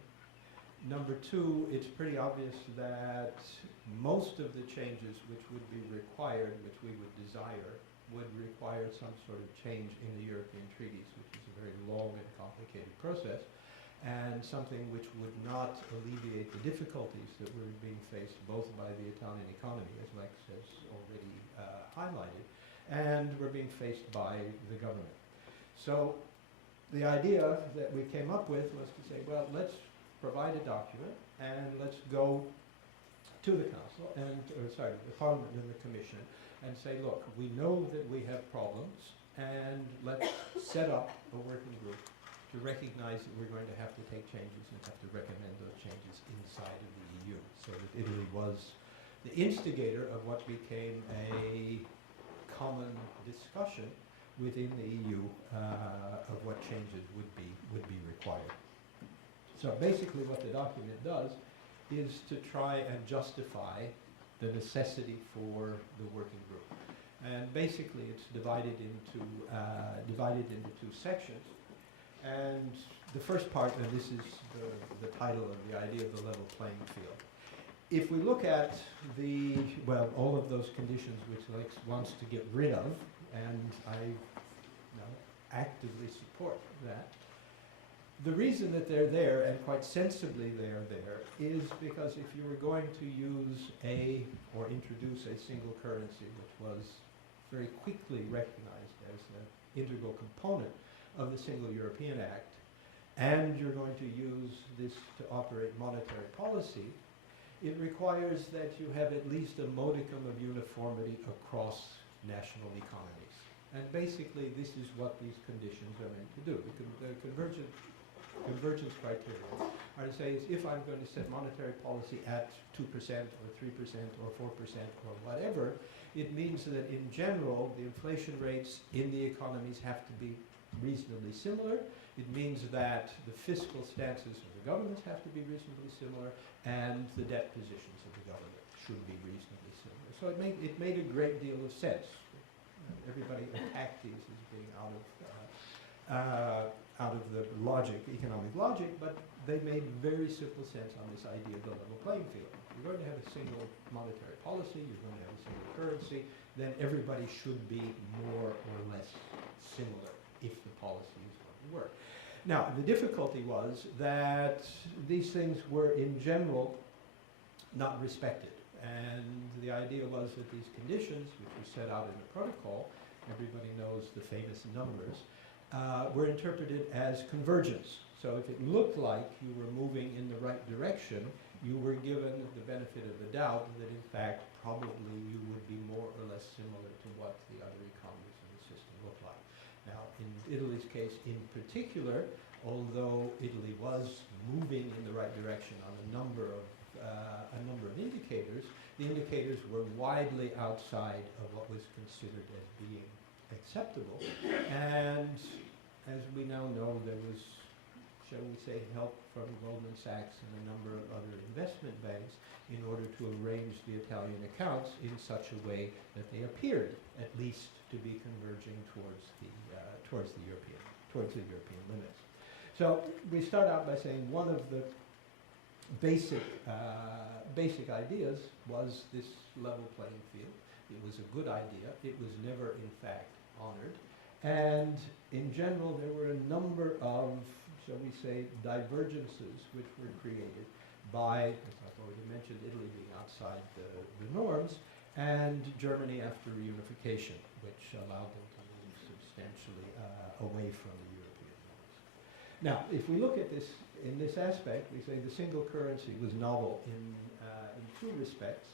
Number two, it's pretty obvious that most of the changes which would be required, which we would desire, would require some sort of change in the European treaties, which is a very long and complicated process, and something which would not alleviate the difficulties that were being faced both by the Italian economy, as Lex has already highlighted, and were being faced by the government. So the idea that we came up with was to say, well, let's provide a document and let's go to the Council and, the Parliament and the Commission and say, look, we know that we have problems and let's set up a working group to recognize that we're going to have to take changes and have to recommend those changes inside of the EU. So that Italy was the instigator of what became a common discussion within the EU of what changes would be required. So basically what the document does is to try and justify the necessity for the working group. And basically it's divided into two sections. And the first part, and this is the title of the idea of the level playing field. If we look at all of those conditions which Lex wants to get rid of, and I actively support that, the reason that they're there, and quite sensibly they're there, is because if you were going to use or introduce a single currency, which was very quickly recognized as an integral component of the Single European Act, and you're going to use this to operate monetary policy, it requires that you have at least a modicum of uniformity across national economies. And basically this is what these conditions are meant to do. The convergence criteria are to say is if I'm going to set monetary policy at 2% or 3% or 4% or whatever, it means that in general the inflation rates in the economies have to be reasonably similar. It means that the fiscal stances of the governments have to be reasonably similar, and the debt positions of the government should be reasonably similar. So it made a great deal of sense. Everybody attacked these as being out of the logic, economic logic, but they made very simple sense on this idea of the level playing field. You're going to have a single monetary policy, you're going to have a single currency, then everybody should be more or less similar if the policy is going to work. Now, the difficulty was that these things were in general not respected. And the idea was that these conditions, which were set out in the protocol, everybody knows the famous numbers, were interpreted as convergence. So if it looked like you were moving in the right direction, you were given the benefit of the doubt that in fact probably you would be more or less similar to what the other economies in the system look like. Now, in Italy's case in particular, although Italy was moving in the right direction on a number of indicators, the indicators were widely outside of what was considered as being acceptable. And as we now know, there was, shall we say, help from Goldman Sachs and a number of other investment banks in order to arrange the Italian accounts in such a way that they appeared at least to be converging towards the European limits. So we start out by saying one of the basic ideas was this level playing field. It was a good idea. It was never, in fact, honored. And in general, there were a number of, shall we say, divergences which were created by, as I've already mentioned, Italy being outside the norms, and Germany after reunification, which allowed them to move substantially away from the European norms. Now, if we look at this in this aspect, we say the single currency was novel in two respects.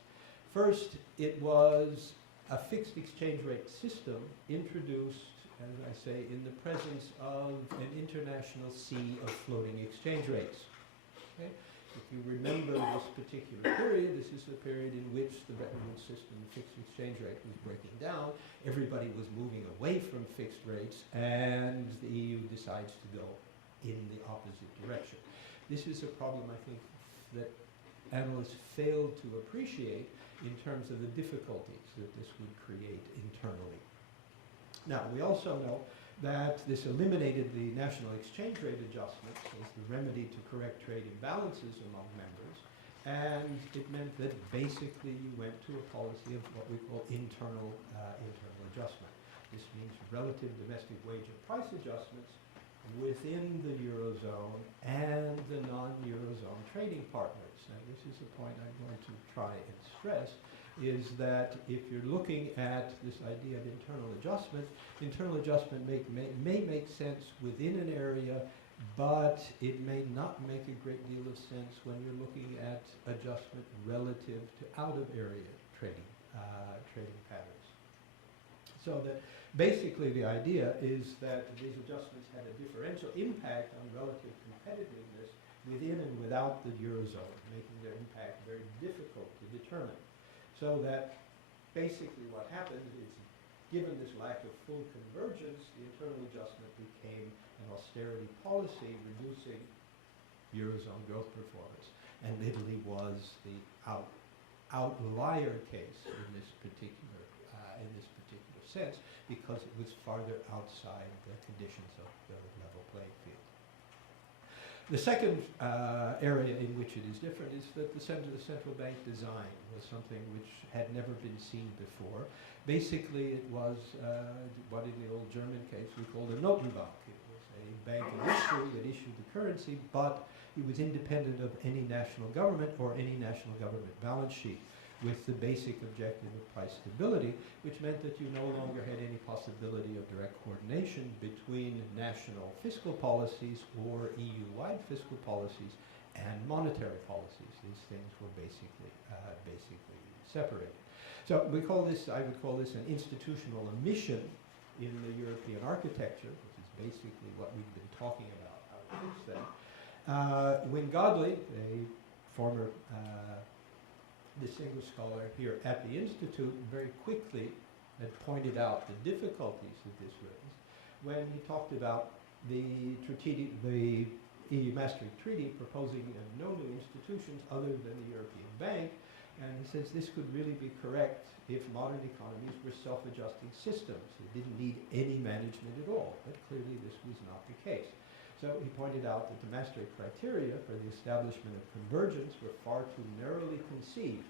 First, it was a fixed exchange rate system introduced, as I say, in the presence of an international sea of floating exchange rates. Okay? If you remember this particular period, this is the period in which the Bretton Woods system, the fixed exchange rate, was breaking down. Everybody was moving away from fixed rates, and the EU decides to go in the opposite direction. This is a problem, I think, that analysts fail to appreciate in terms of the difficulties that this would create internally. Now, we also know that this eliminated the national exchange rate adjustments as the remedy to correct trade imbalances among members, and it meant that basically you went to a policy of what we call internal adjustment. This means relative domestic wage and price adjustments within the Eurozone and the non-Eurozone trading partners. And this is a point I'm going to try and stress, is that if you're looking at this idea of internal adjustment may make sense within an area, but it may not make a great deal of sense when you're looking at adjustment relative to out-of-area trading patterns. So that basically the idea is that these adjustments had a differential impact on relative competitiveness within and without the Eurozone, making their impact very difficult to determine. So that basically what happened is, given this lack of full convergence, the internal adjustment became an austerity policy, reducing Eurozone growth performance. And Italy was the outlier case in this particular sense, because it was farther outside the conditions of the level playing field. The second area in which it is different is that the central bank design was something which had never been seen before. Basically, it was what in the old German case we called a Notenbank. It was a bank of issue that issued the currency, but it was independent of any national government or any national government balance sheet, with the basic objective of price stability, which meant that you no longer had any possibility of direct coordination between national fiscal policies or EU-wide fiscal policies and monetary policies. These things were basically separated. So I would call this an institutional omission in the European architecture, which is basically what we've been talking about how to fix that. When Godley, a former distinguished scholar here at the Institute, very quickly had pointed out the difficulties that this raised when he talked about the EU Maastricht Treaty proposing no new institutions other than the European Bank, and he says this could really be correct if modern economies were self-adjusting systems. It didn't need any management at all, but clearly this was not the case. So he pointed out that the Maastricht criteria for the establishment of convergence were far too narrowly conceived,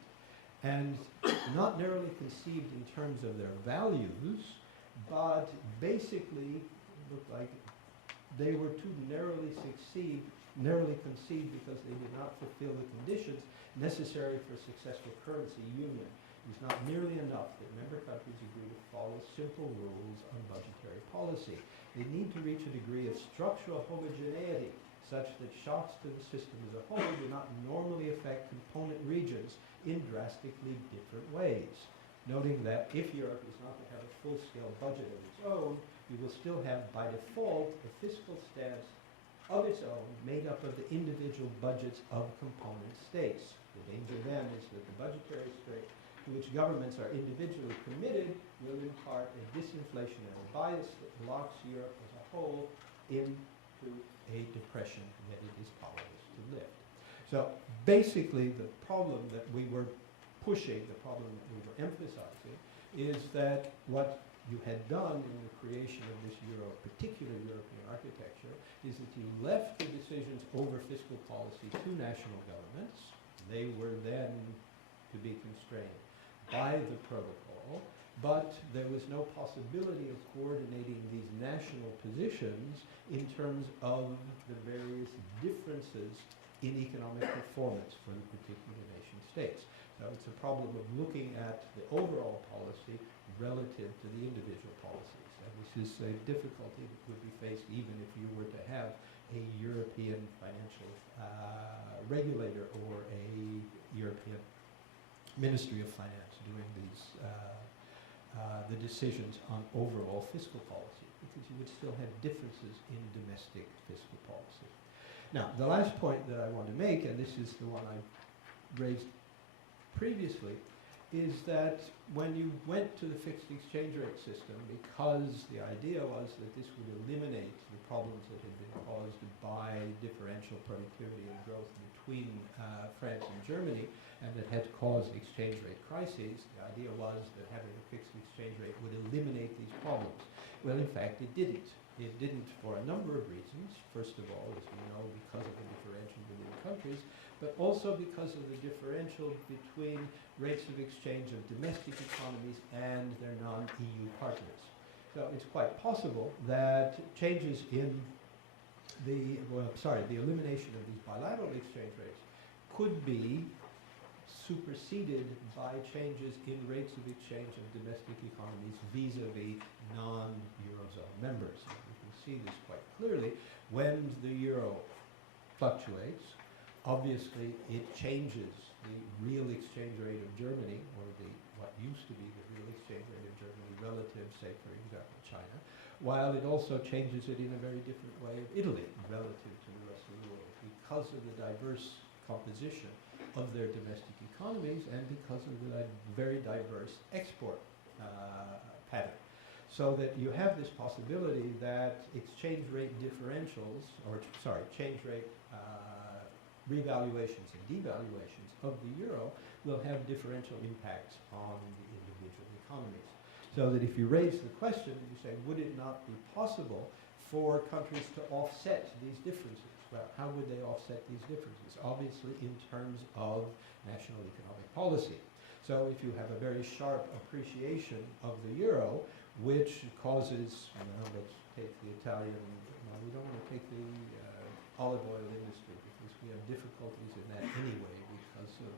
and not narrowly conceived in terms of their values, but basically looked like they were too narrowly conceived because they did not fulfill the conditions necessary for successful currency union. It was not nearly enough that member countries agree to follow simple rules on budgetary policy. They need to reach a degree of structural homogeneity such that shocks to the system as a whole do not normally affect component regions in drastically different ways. Noting that if Europe is not to have a full-scale budget of its own, you will still have by default a fiscal stance of its own made up of the individual budgets of component states. The danger then is that the budgetary strength to which governments are individually committed will impart a disinflationary bias that locks Europe as a whole into a depression that it is powerless to lift. So basically the problem that we were pushing, the problem that we were emphasizing, is that what you had done in the creation of this particular European architecture is that you left the decisions over fiscal policy to national governments. They were then to be constrained by the protocol, but there was no possibility of coordinating these national positions in terms of the various differences in economic performance for the particular nation states. So it's a problem of looking at the overall policy relative to the individual policies. And this is a difficulty that would be faced even if you were to have a European financial regulator or a European Ministry of Finance doing these the decisions on overall fiscal policy, because you would still have differences in domestic fiscal policy. Now, the last point that I want to make, and this is the one I raised previously, is that when you went to the fixed exchange rate system, because the idea was that this would eliminate the problems that had been caused by differential productivity and growth between France and Germany, and that had caused exchange rate crises, the idea was that having a fixed exchange rate would eliminate these problems. Well, in fact, it didn't. It didn't for a number of reasons. First of all, as we know, because of the differential within countries, but also because of the differential between rates of exchange of domestic economies and their non-EU partners. So it's quite possible that changes in the elimination of these bilateral exchange rates could be superseded by changes in rates of exchange of domestic economies vis-a-vis non-Eurozone members. And you can see this quite clearly when the euro fluctuates. Obviously, it changes the real exchange rate of Germany, or what used to be the real exchange rate of Germany relative, say, for example, China, while it also changes it in a very different way of Italy relative to the rest of the world because of the diverse composition of their domestic economies and because of the very diverse export pattern. So that you have this possibility that exchange rate differentials, exchange rate revaluations and devaluations of the euro will have differential impacts on the individual economies. So that if you raise the question, you say, would it not be possible for countries to offset these differences? Well, how would they offset these differences? Obviously, in terms of national economic policy. So if you have a very sharp appreciation of the euro, which causes, let's take the Italian, we don't want to take the olive oil industry because we have difficulties in that anyway because of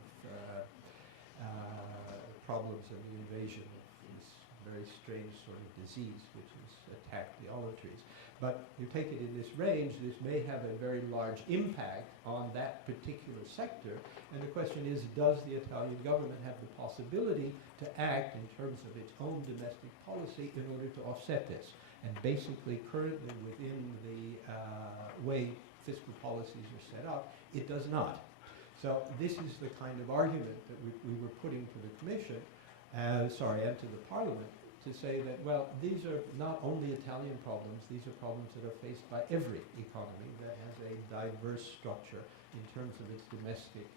problems of the invasion of this very strange sort of disease which has attacked the olive trees. But you take it in this range, this may have a very large impact on that particular sector. And the question is, does the Italian government have the possibility to act in terms of its own domestic policy in order to offset this? And basically, currently within the way fiscal policies are set up, it does not. So this is the kind of argument that we were putting to the Commission, and to the Parliament, to say that, well, these are not only Italian problems, these are problems that are faced by every economy that has a diverse structure in terms of its domestic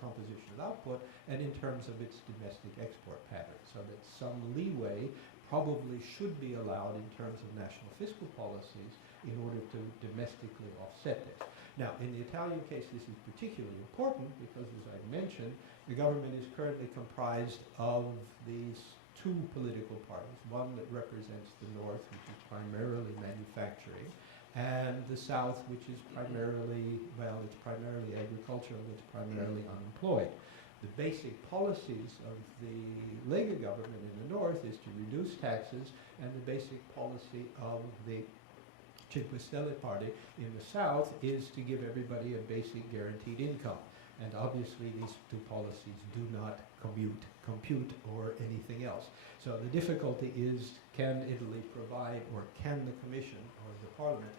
composition of output and in terms of its domestic export pattern. So that some leeway probably should be allowed in terms of national fiscal policies in order to domestically offset this. Now, in the Italian case, this is particularly important because, as I mentioned, the government is currently comprised of these two political parties, one that represents the north, which is primarily manufacturing, and the south, which is primarily, it's primarily agricultural, it's primarily unemployed. The basic policies of the Lega government in the north is to reduce taxes, and the basic policy of the Cinque Stelle party in the south is to give everybody a basic guaranteed income. And obviously these two policies do not compute or anything else. So the difficulty is, can Italy provide, or can the Commission or the Parliament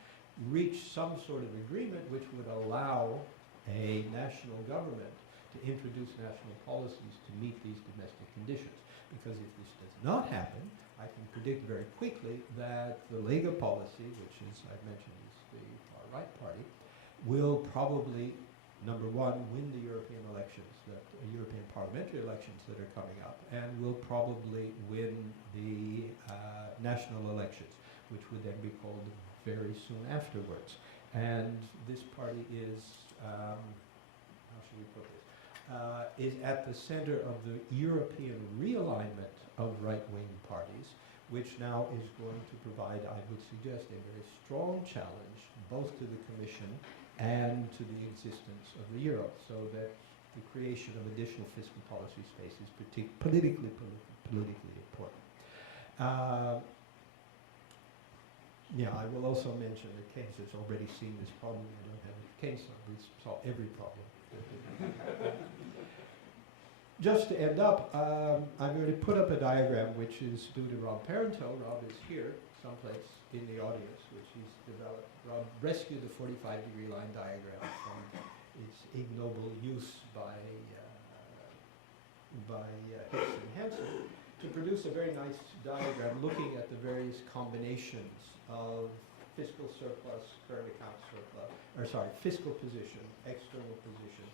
reach some sort of agreement which would allow a national government to introduce national policies to meet these domestic conditions? Because if this does not happen, I can predict very quickly that the Lega policy, which is, I've mentioned, is the far-right party, will probably, number one, win the European elections, European parliamentary elections that are coming up, and will probably win the national elections, which would then be called very soon afterwards. And this party is, how should we put this, is at the center of the European realignment of right-wing parties, which now is going to provide, I would suggest, a very strong challenge both to the Commission and to the existence of the euro, so that the creation of additional fiscal policy space is politically important. I will also mention that Keynes has already seen this problem. I don't have Keynes, we solve every problem. just to end up, I'm going to put up a diagram which is due to Rob Parenteau. Rob is here, someplace in the audience, which he's developed. Rob rescued the 45-degree line diagram from its ignoble use by Hicks and Hansen to produce a very nice diagram looking at the various combinations of fiscal surplus, current account surplus, or sorry, fiscal position, external position,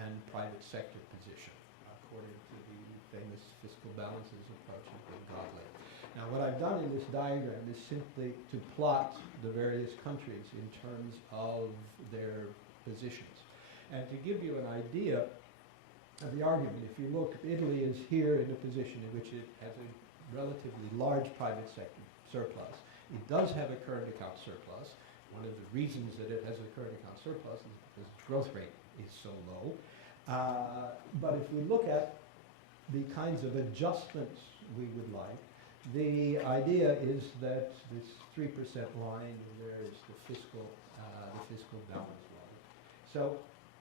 and private sector position, according to the famous fiscal balances approach of Godley. Now, what I've done in this diagram is simply to plot the various countries in terms of their positions. And to give you an idea of the argument, if you look, Italy is here in a position in which it has a relatively large private sector surplus. It does have a current account surplus. One of the reasons that it has a current account surplus is because its growth rate is so low. But if we look at the kinds of adjustments we would like, the idea is that this 3% line there is the fiscal balance line. So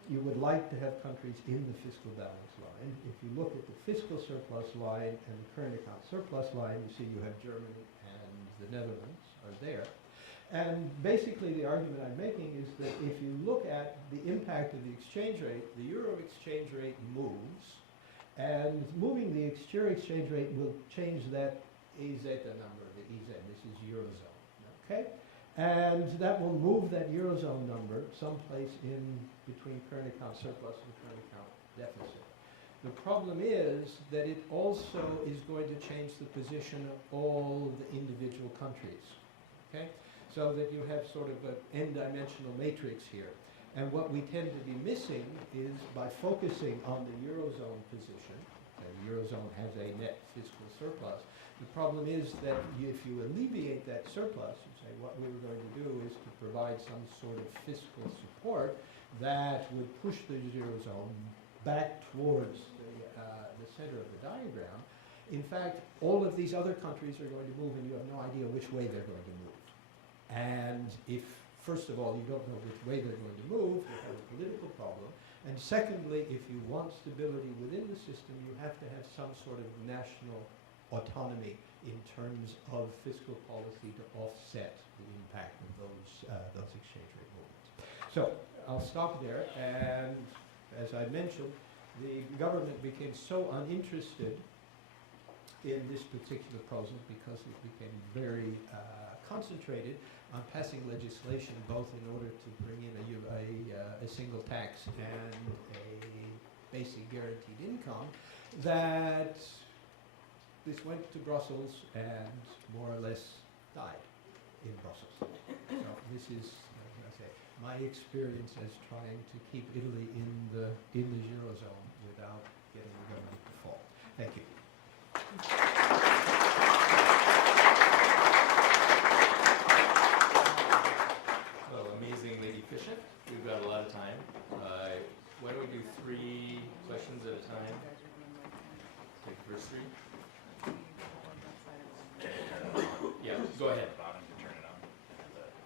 you would like to have countries in the fiscal balance line. If you look at the fiscal surplus line and the current account surplus line, you see you have Germany and the Netherlands are there. And basically the argument I'm making is that if you look at the impact of the exchange rate, the euro exchange rate moves, and moving the euro exchange rate will change that EZ number, the EZ, this is Eurozone, okay? And that will move that Eurozone number someplace in between current account surplus and current account deficit. The problem is that it also is going to change the position of all the individual countries, okay? So that you have sort of an n-dimensional matrix here. And what we tend to be missing is by focusing on the Eurozone position, and the Eurozone has a net fiscal surplus, the problem is that if you alleviate that surplus, you say what we were going to do is to provide some sort of fiscal support that would push the Eurozone back towards the center of the diagram. In fact, all of these other countries are going to move and you have no idea which way they're going to move. And if, first of all, you don't know which way they're going to move, you have a political problem. And secondly, if you want stability within the system, you have to have some sort of national autonomy in terms of fiscal policy to offset the impact of those exchange rate movements. So I'll stop there, and as I mentioned, the government became so uninterested in this particular proposal because it became very concentrated on passing legislation both in order to bring in a single tax and a basic guaranteed income, that this went to Brussels and more or less died in Brussels. So this is, as I say, my experience as trying to keep Italy in the Eurozone without getting the government to fall. Thank you. Well, amazingly efficient. We've got a lot of time. Why don't we do 3 questions at a time? Take the first 3. Yeah, go ahead. Bottom to turn it on.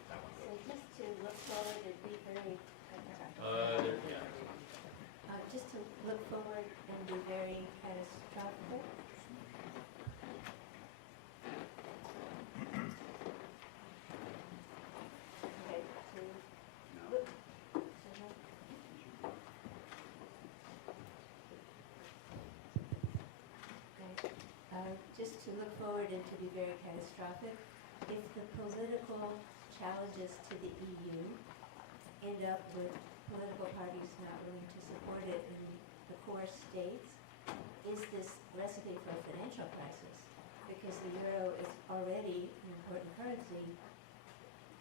That one So goes. just to look forward and be very, just to look forward and be very catastrophic. Okay, to look, just to look forward and to be very catastrophic. If the political challenges to the EU end up with political parties not willing to support it in the core states, is this recipe for a financial crisis? Because the euro is already an important currency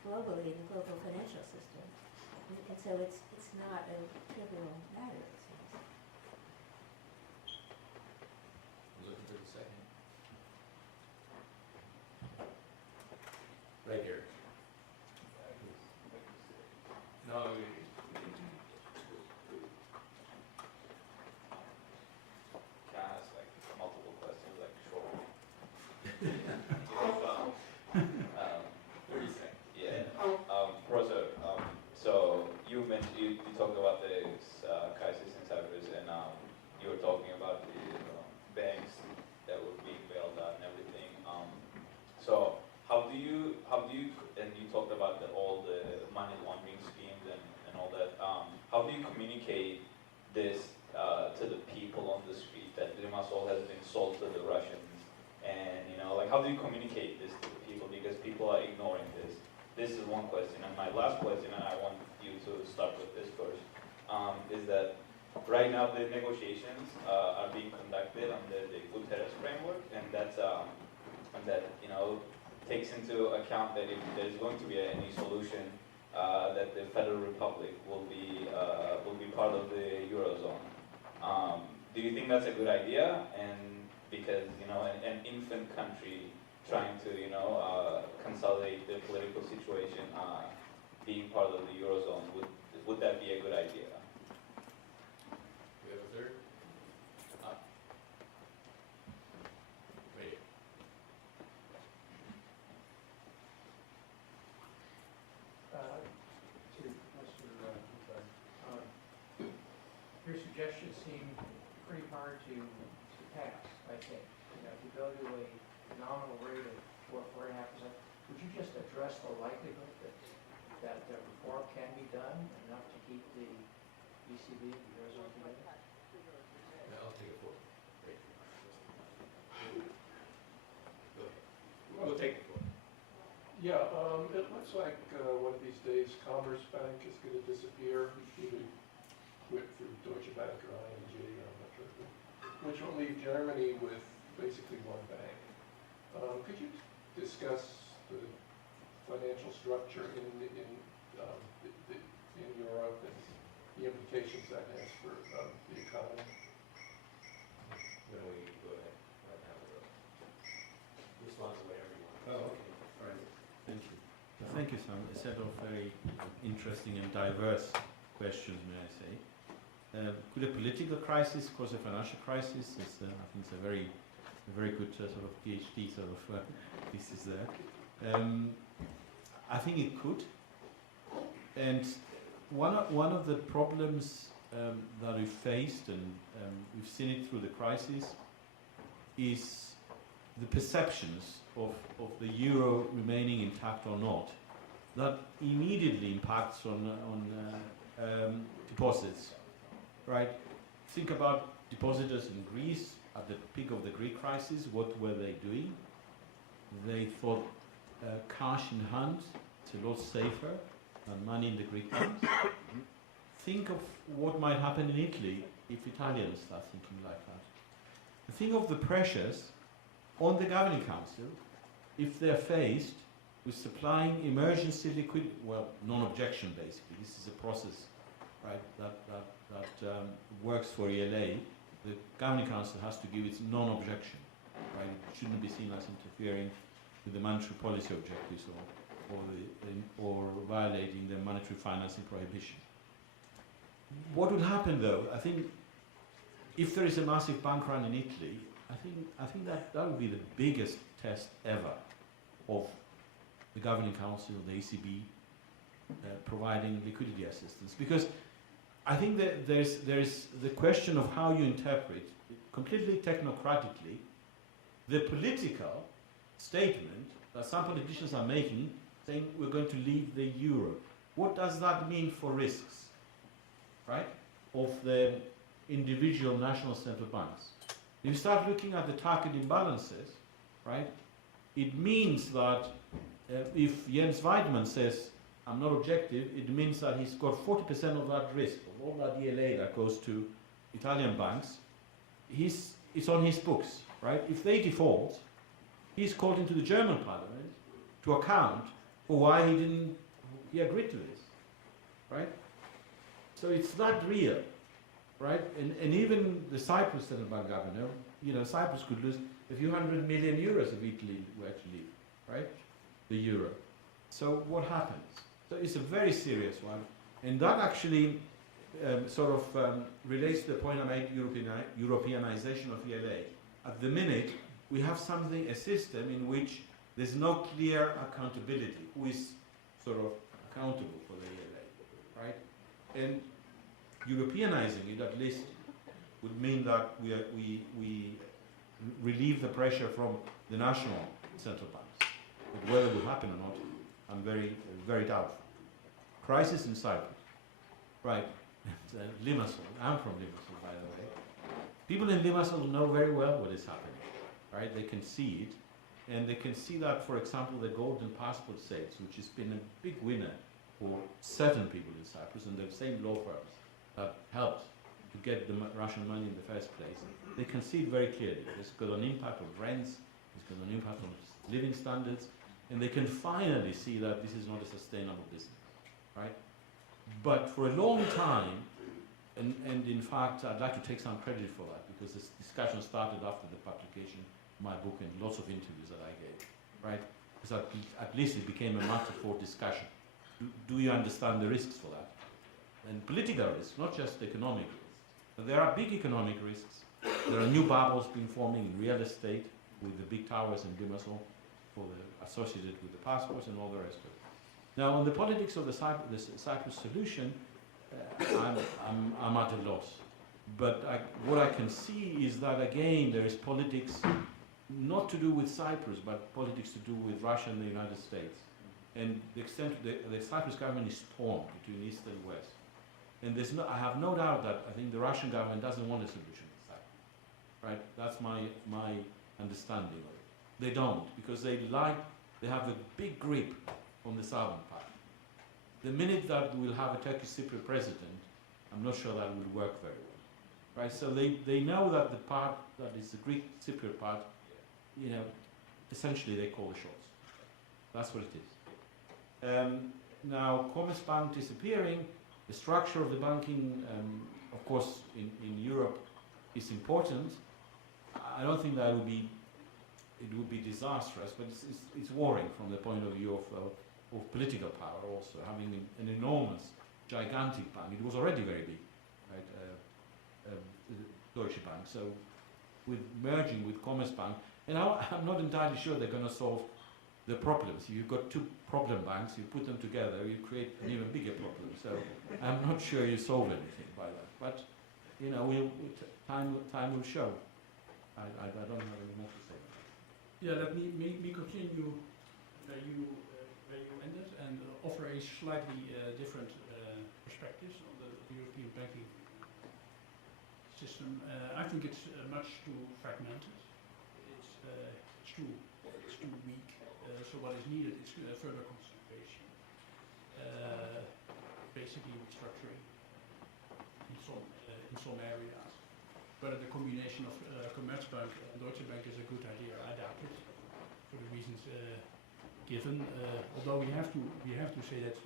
globally in the global financial system. And so it's not a trivial matter, it seems. Looking for the second. Right here. No. Can I ask like multiple questions, like short? 30 seconds. Yeah. Professor, so you mentioned you talked about the crisis in Cyprus, and you were talking about the how do you communicate this to the people? Because people are ignoring this. This is one question. And my last question, and I want you to start with this first, is that right now the negotiations are being conducted under the Guterres framework, and that's and that takes into account that if there's going to be any solution, that the Federal Republic will be part of the Eurozone. Do you think that's a good idea? And because an infant country trying to consolidate the political situation, being part of the Eurozone, would that be a good idea? We have a third? Wait. To Mr. Hoogduin, your suggestions seem pretty hard to pass, I think. To go to a nominal rate of 4.5%, would you just address the likelihood that the reform can be done enough to keep the ECB, the Eurozone together? Yeah, I'll take a floor. Great. Go ahead. We'll take the floor. Yeah, it looks like one of these days Commerce Bank is going to disappear, either quit through Deutsche Bank or ING, or I'm not sure, which will leave Germany with basically one bank. Could you discuss the financial structure in Europe and the implications that has for the economy? Then we go ahead. Respond to whatever you want. Oh, okay. All right. Thank you. Thank you, Sam. A set of very interesting and diverse questions, may I say. Could a political crisis cause a financial crisis? I think it's a very good sort of PhD sort of thesis there. I think it could. And one of the problems that we faced, and we've seen it through the crisis, is the perceptions of the euro remaining intact or not, that immediately impacts on deposits, right? Think about depositors in Greece at the peak of the Greek crisis. What were they doing? They thought cash in hand is a lot safer than money in the Greek banks. Think of what might happen in Italy if Italians start thinking like that. Think of the pressures on the governing council if they're faced with supplying emergency liquidity, well, non-objection basically. This is a process, right, that works for ELA. The governing council has to give its non-objection, right? It shouldn't be seen as interfering with the monetary policy objectives or violating the monetary financing prohibition. What would happen though? I think if there is a massive bank run in Italy, I think that would be the biggest test ever of the governing council, the ECB, providing liquidity assistance. Because I think that there's the question of how you interpret, completely technocratically, the political statement that some politicians are making, saying we're going to leave the euro. What does that mean for risks, right, of the individual national central banks? If you start looking at the target imbalances, right, it means that if Jens Weidmann says, I'm not objective, it means that he's got 40% of that risk, of all that ELA that goes to Italian banks, it's on his books, right? If they default, he's called into the German parliament to account for why he agreed to this, right? So it's that real, right? And even the Cyprus central bank governor, Cyprus could lose a few €100 million if Italy were to leave, right? The euro. So what happens? So it's a very serious one, and that actually relates to the point I made, Europeanization of ELA. At the minute, we have a system in which there's no clear accountability. Who is sort of accountable for the ELA, right? And Europeanizing it, at least, would mean that we relieve the pressure from the national central banks. But whether it will happen or not, I'm very, very doubtful. Crisis in Cyprus, right? Limassol. I'm from Limassol, by the way. People in Limassol know very well what is happening, right? They can see it. And they can see that, for example, the golden passport sales, which has been a big winner for certain people in Cyprus, and the same law firms that helped to get the Russian money in the first place, they can see it very clearly. It's got an impact on rents, it's got an impact on living standards, and they can finally see that this is not a sustainable business, right? But for a long time, and in fact, I'd like to take some credit for that, because this discussion started after the publication of my book and lots of interviews that I gave, right? Because at least it became a matter for discussion. Do you understand the risks for that? And political risks, not just economic risks. But there are big economic risks. There are new bubbles being forming in real estate with the big towers in Limassol associated with the passports and all the rest of it. Now, on the politics of the Cyprus solution, I'm at a loss. But what I can see is that, again, there is politics not to do with Cyprus, but politics to do with Russia and the United States. And the extent the Cyprus government is torn between East and West. And I have no doubt that I think the Russian government doesn't want a solution to Cyprus. Right? That's my understanding of it. They don't, because they have a big grip on the southern part. The minute that we'll have a Turkish Cypriot president, I'm not sure that will work very well. Right? So they know that the part that is the Greek Cypriot part, essentially they call the shots. That's what it is. Now, Commerzbank disappearing, the structure of the banking, of course, in Europe is important. I don't think that it would be disastrous, but it's worrying from the point of view of political power also, having an enormous, gigantic bank. It was already very big, right? Deutsche Bank. So with merging with Commerzbank, and I'm not entirely sure they're going to solve the problems. If you've got two problem banks, you put them together, you create an even bigger problem. So I'm not sure you solve anything by that. But time will show. I don't have any more to say. Yeah, let me continue where you ended and offer a slightly different perspectives on the European banking system. I think it's much too fragmented. It's too weak. So what is needed is further concentration, basically restructuring in some areas. Whether the combination of Commerzbank and Deutsche Bank is a good idea, I doubt it, for the reasons given. Although we have to say that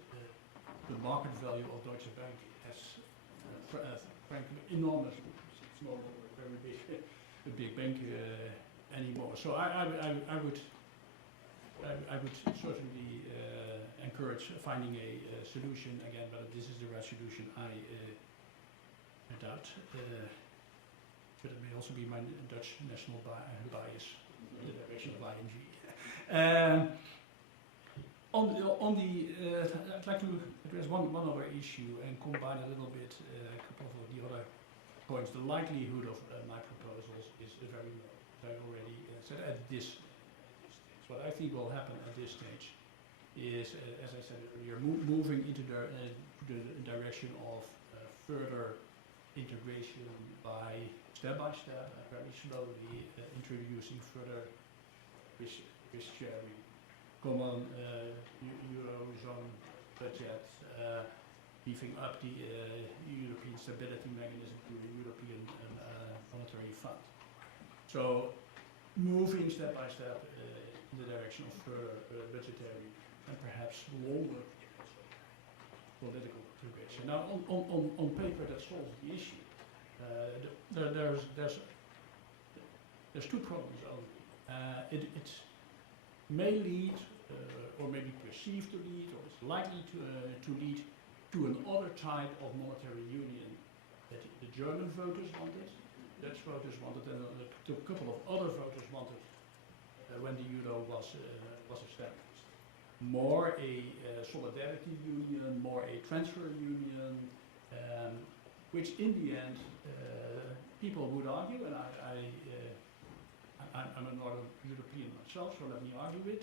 the market value of Deutsche Bank has, frankly, enormous. It's not a big bank anymore. So I would certainly encourage finding a solution again, but this is the right solution. I doubt, but it may also be my Dutch national bias in the direction of ING. I'd like to address one other issue and combine a little bit a couple of the other points. The likelihood of my proposals is very low. I already said at this. What I think will happen at this stage is, as I said earlier, moving into the direction of further integration by step, very slowly introducing further risk sharing, common Eurozone budget, beefing up the European Stability Mechanism to the European Monetary Fund. So moving step by step in the direction of further budgetary and perhaps longer political integration. Now, on paper, that solves the issue. There's two problems only. It may lead, or may be perceived to lead, or is likely to lead to another type of monetary union that the German voters wanted, Dutch voters wanted, and a couple of other voters wanted when the euro was established. More a solidarity union, more a transfer union, which in the end people would argue, and I'm a Northern European myself, so let me argue it,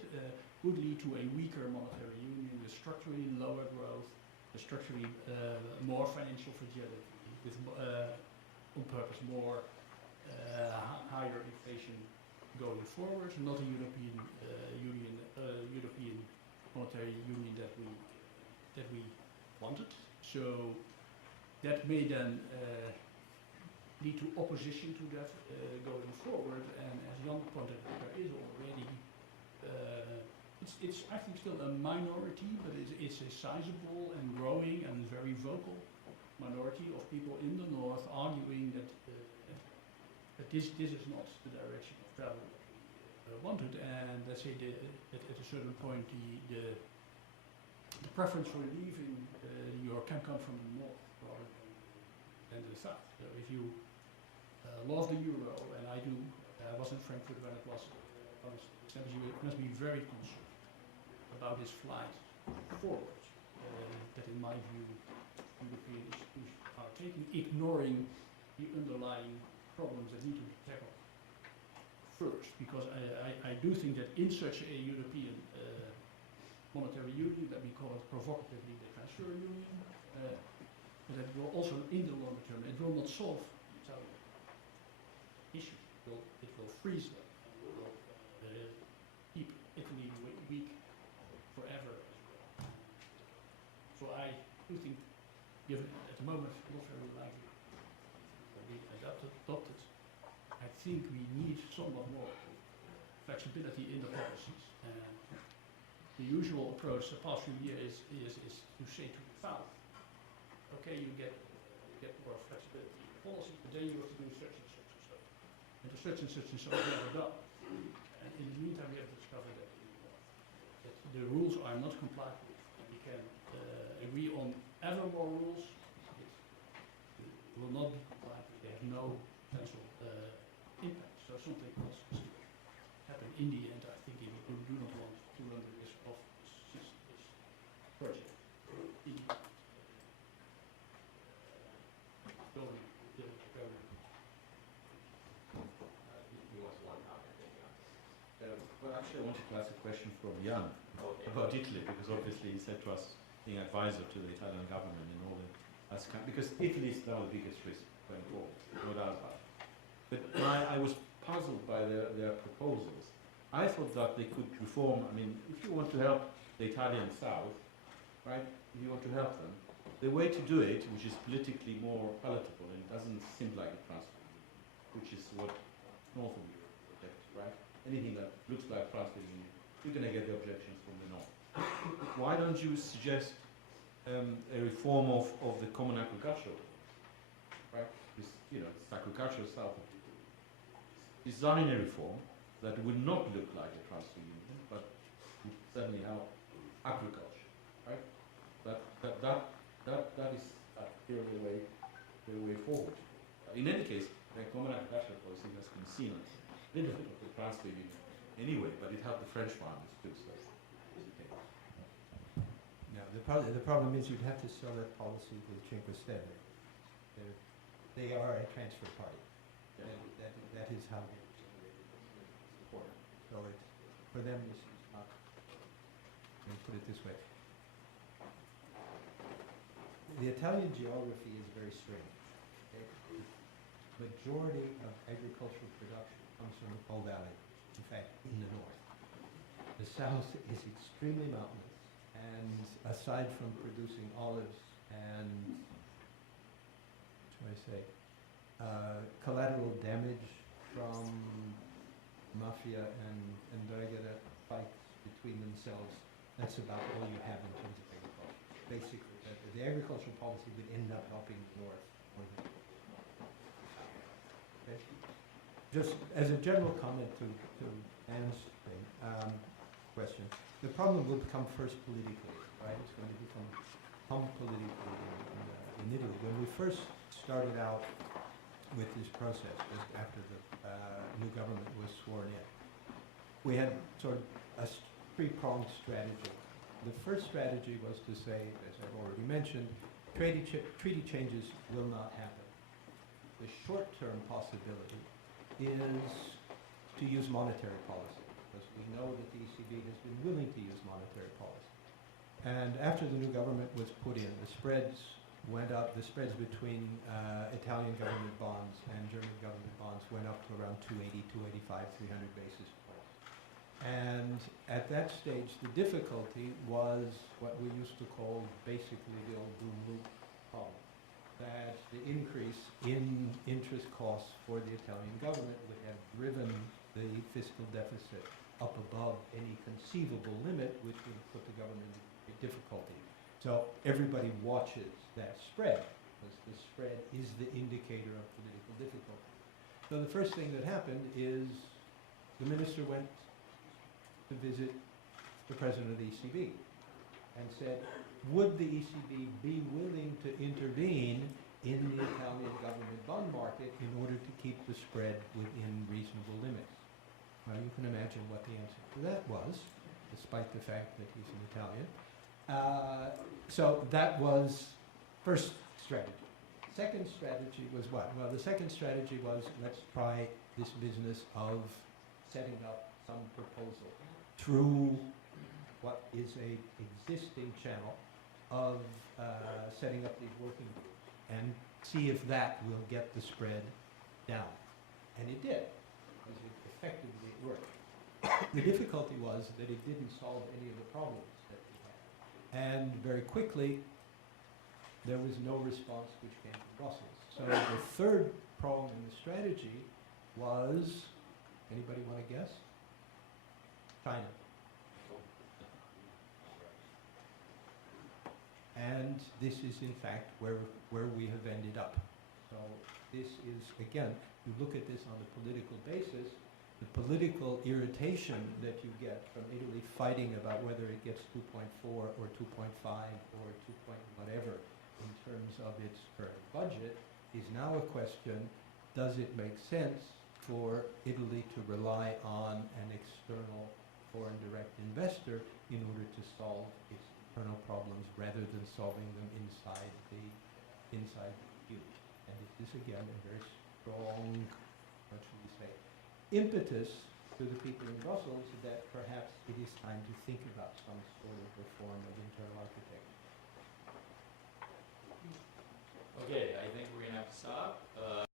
would lead to a weaker monetary union with structurally lower growth, with structurally more financial fragility, with on purpose more higher inflation going forward, not a European European monetary union that we wanted. So that may then lead to opposition to that going forward. And as Jan pointed out, there is already it's I think still a minority, but it's a sizable and growing and very vocal minority of people in the north arguing that this is not the direction of travel that we wanted, and let's say that at a certain point the preference for leaving Europe can come from the north rather than the south. So if you love the euro, and I do, I was in Frankfurt when it was established, you must be very concerned about this flight forward that in my view European institutions are taking, ignoring the underlying problems that need to be tackled first, because I do think that in such a European monetary union, that we call it provocatively the transfer union, but that will also in the longer term, it will not solve the Italian issue. It will freeze them, and will keep Italy weak forever as well. So I do think, given at the moment not very likely to be adopted, I think we need somewhat more flexibility in the policies. And the usual approach the past few years is to say to the South, okay, you get more flexibility in the policy, but then you have to do such and such and such. And to such and such and such never done. And in the meantime, we have discovered that the rules are not complied with. And we can agree on ever more rules. It will not be complied with. They have no potential impact. So something else has to happen in the end. I think if we do not want to run the risk of this project in building the government. He was one well, actually, I wanted to ask a question from Jan about Italy, because obviously he said to us, being advisor to the Italian government and all that, because Italy is now the biggest risk going forward, no doubt about it. But I was puzzled by their proposals. I thought that they could reform, I mean, if you want to help the Italian South, right, if you want to help them, the way to do it, which is politically more palatable and doesn't seem like a transfer, which is what North of Europe rejects, right? Anything that looks like transfer, you're going to get the objections from the North. Why don't you suggest a reform of the common agricultural, right? This, it's agricultural South of Europe. Design a reform that would not look like a transfer union, but would certainly help agriculture, right? That is the way forward. In any case, the common agricultural policy has been seen as a little bit of the transfer union anyway, but it helped the French farmers too. So Now, the problem is you'd have to sell that policy to Cinque Stelle. They are a transfer party. Yeah. That is how they support. So it's, for them, this is not, let me put it this way. The Italian geography is very strange. Okay? The majority of agricultural production comes from the Po Valley, in fact, in the north. The south is extremely mountainous, and aside from producing olives and, what should I say, collateral damage from mafia and Ndrangheta fights between themselves, that's about all you have in terms of agriculture. Basically, the agricultural policy would end up helping the north more than okay? Just as a general comment to Anne's thing, question, the problem will become first politically, right? It's going to become politically in Italy. When we first started out with this process, just after the new government was sworn in, we had sort of a three-pronged strategy. The first strategy was to say, as I've already mentioned, treaty changes will not happen. The short-term possibility is to use monetary policy, because we know that the ECB has been willing to use monetary policy. And after the new government was put in, the spreads went up, the spreads between Italian government bonds and German government bonds went up to around 280, 285, 300 basis points. And at that stage, the difficulty was what we used to call basically the old boom loop problem, that the increase in interest costs for the Italian government would have driven the fiscal deficit up above any conceivable limit, which would put the government in difficulty. So everybody watches that spread, because the spread is the indicator of political difficulty. So the first thing that happened is the minister went to visit the president of the ECB and said, would the ECB be willing to intervene in the Italian government bond market in order to keep the spread within reasonable limits? Well, you can imagine what the answer to that was, despite the fact that he's an Italian. So that was first strategy. Second strategy was what? Well, the second strategy was, let's try this business of setting up some proposal through what is a existing channel of setting up these working groups and see if that will get the spread down. And it did, because it effectively worked. The difficulty was that it didn't solve any of the problems that we had. And very quickly, there was no response which came from Brussels. So the third problem in the strategy was, anybody want to guess? China. And this is in fact where we have ended up. So this is, again, you look at this on a political basis, the political irritation that you get from Italy fighting about whether it gets 2.4 or 2.5 or 2 point whatever in terms of its current budget is now a question, does it make sense for Italy to rely on an external foreign direct investor in order to solve its internal problems rather than solving them inside the EU? And it is again a very strong, what should we say, impetus to the people in Brussels that perhaps it is time to think about some sort of reform of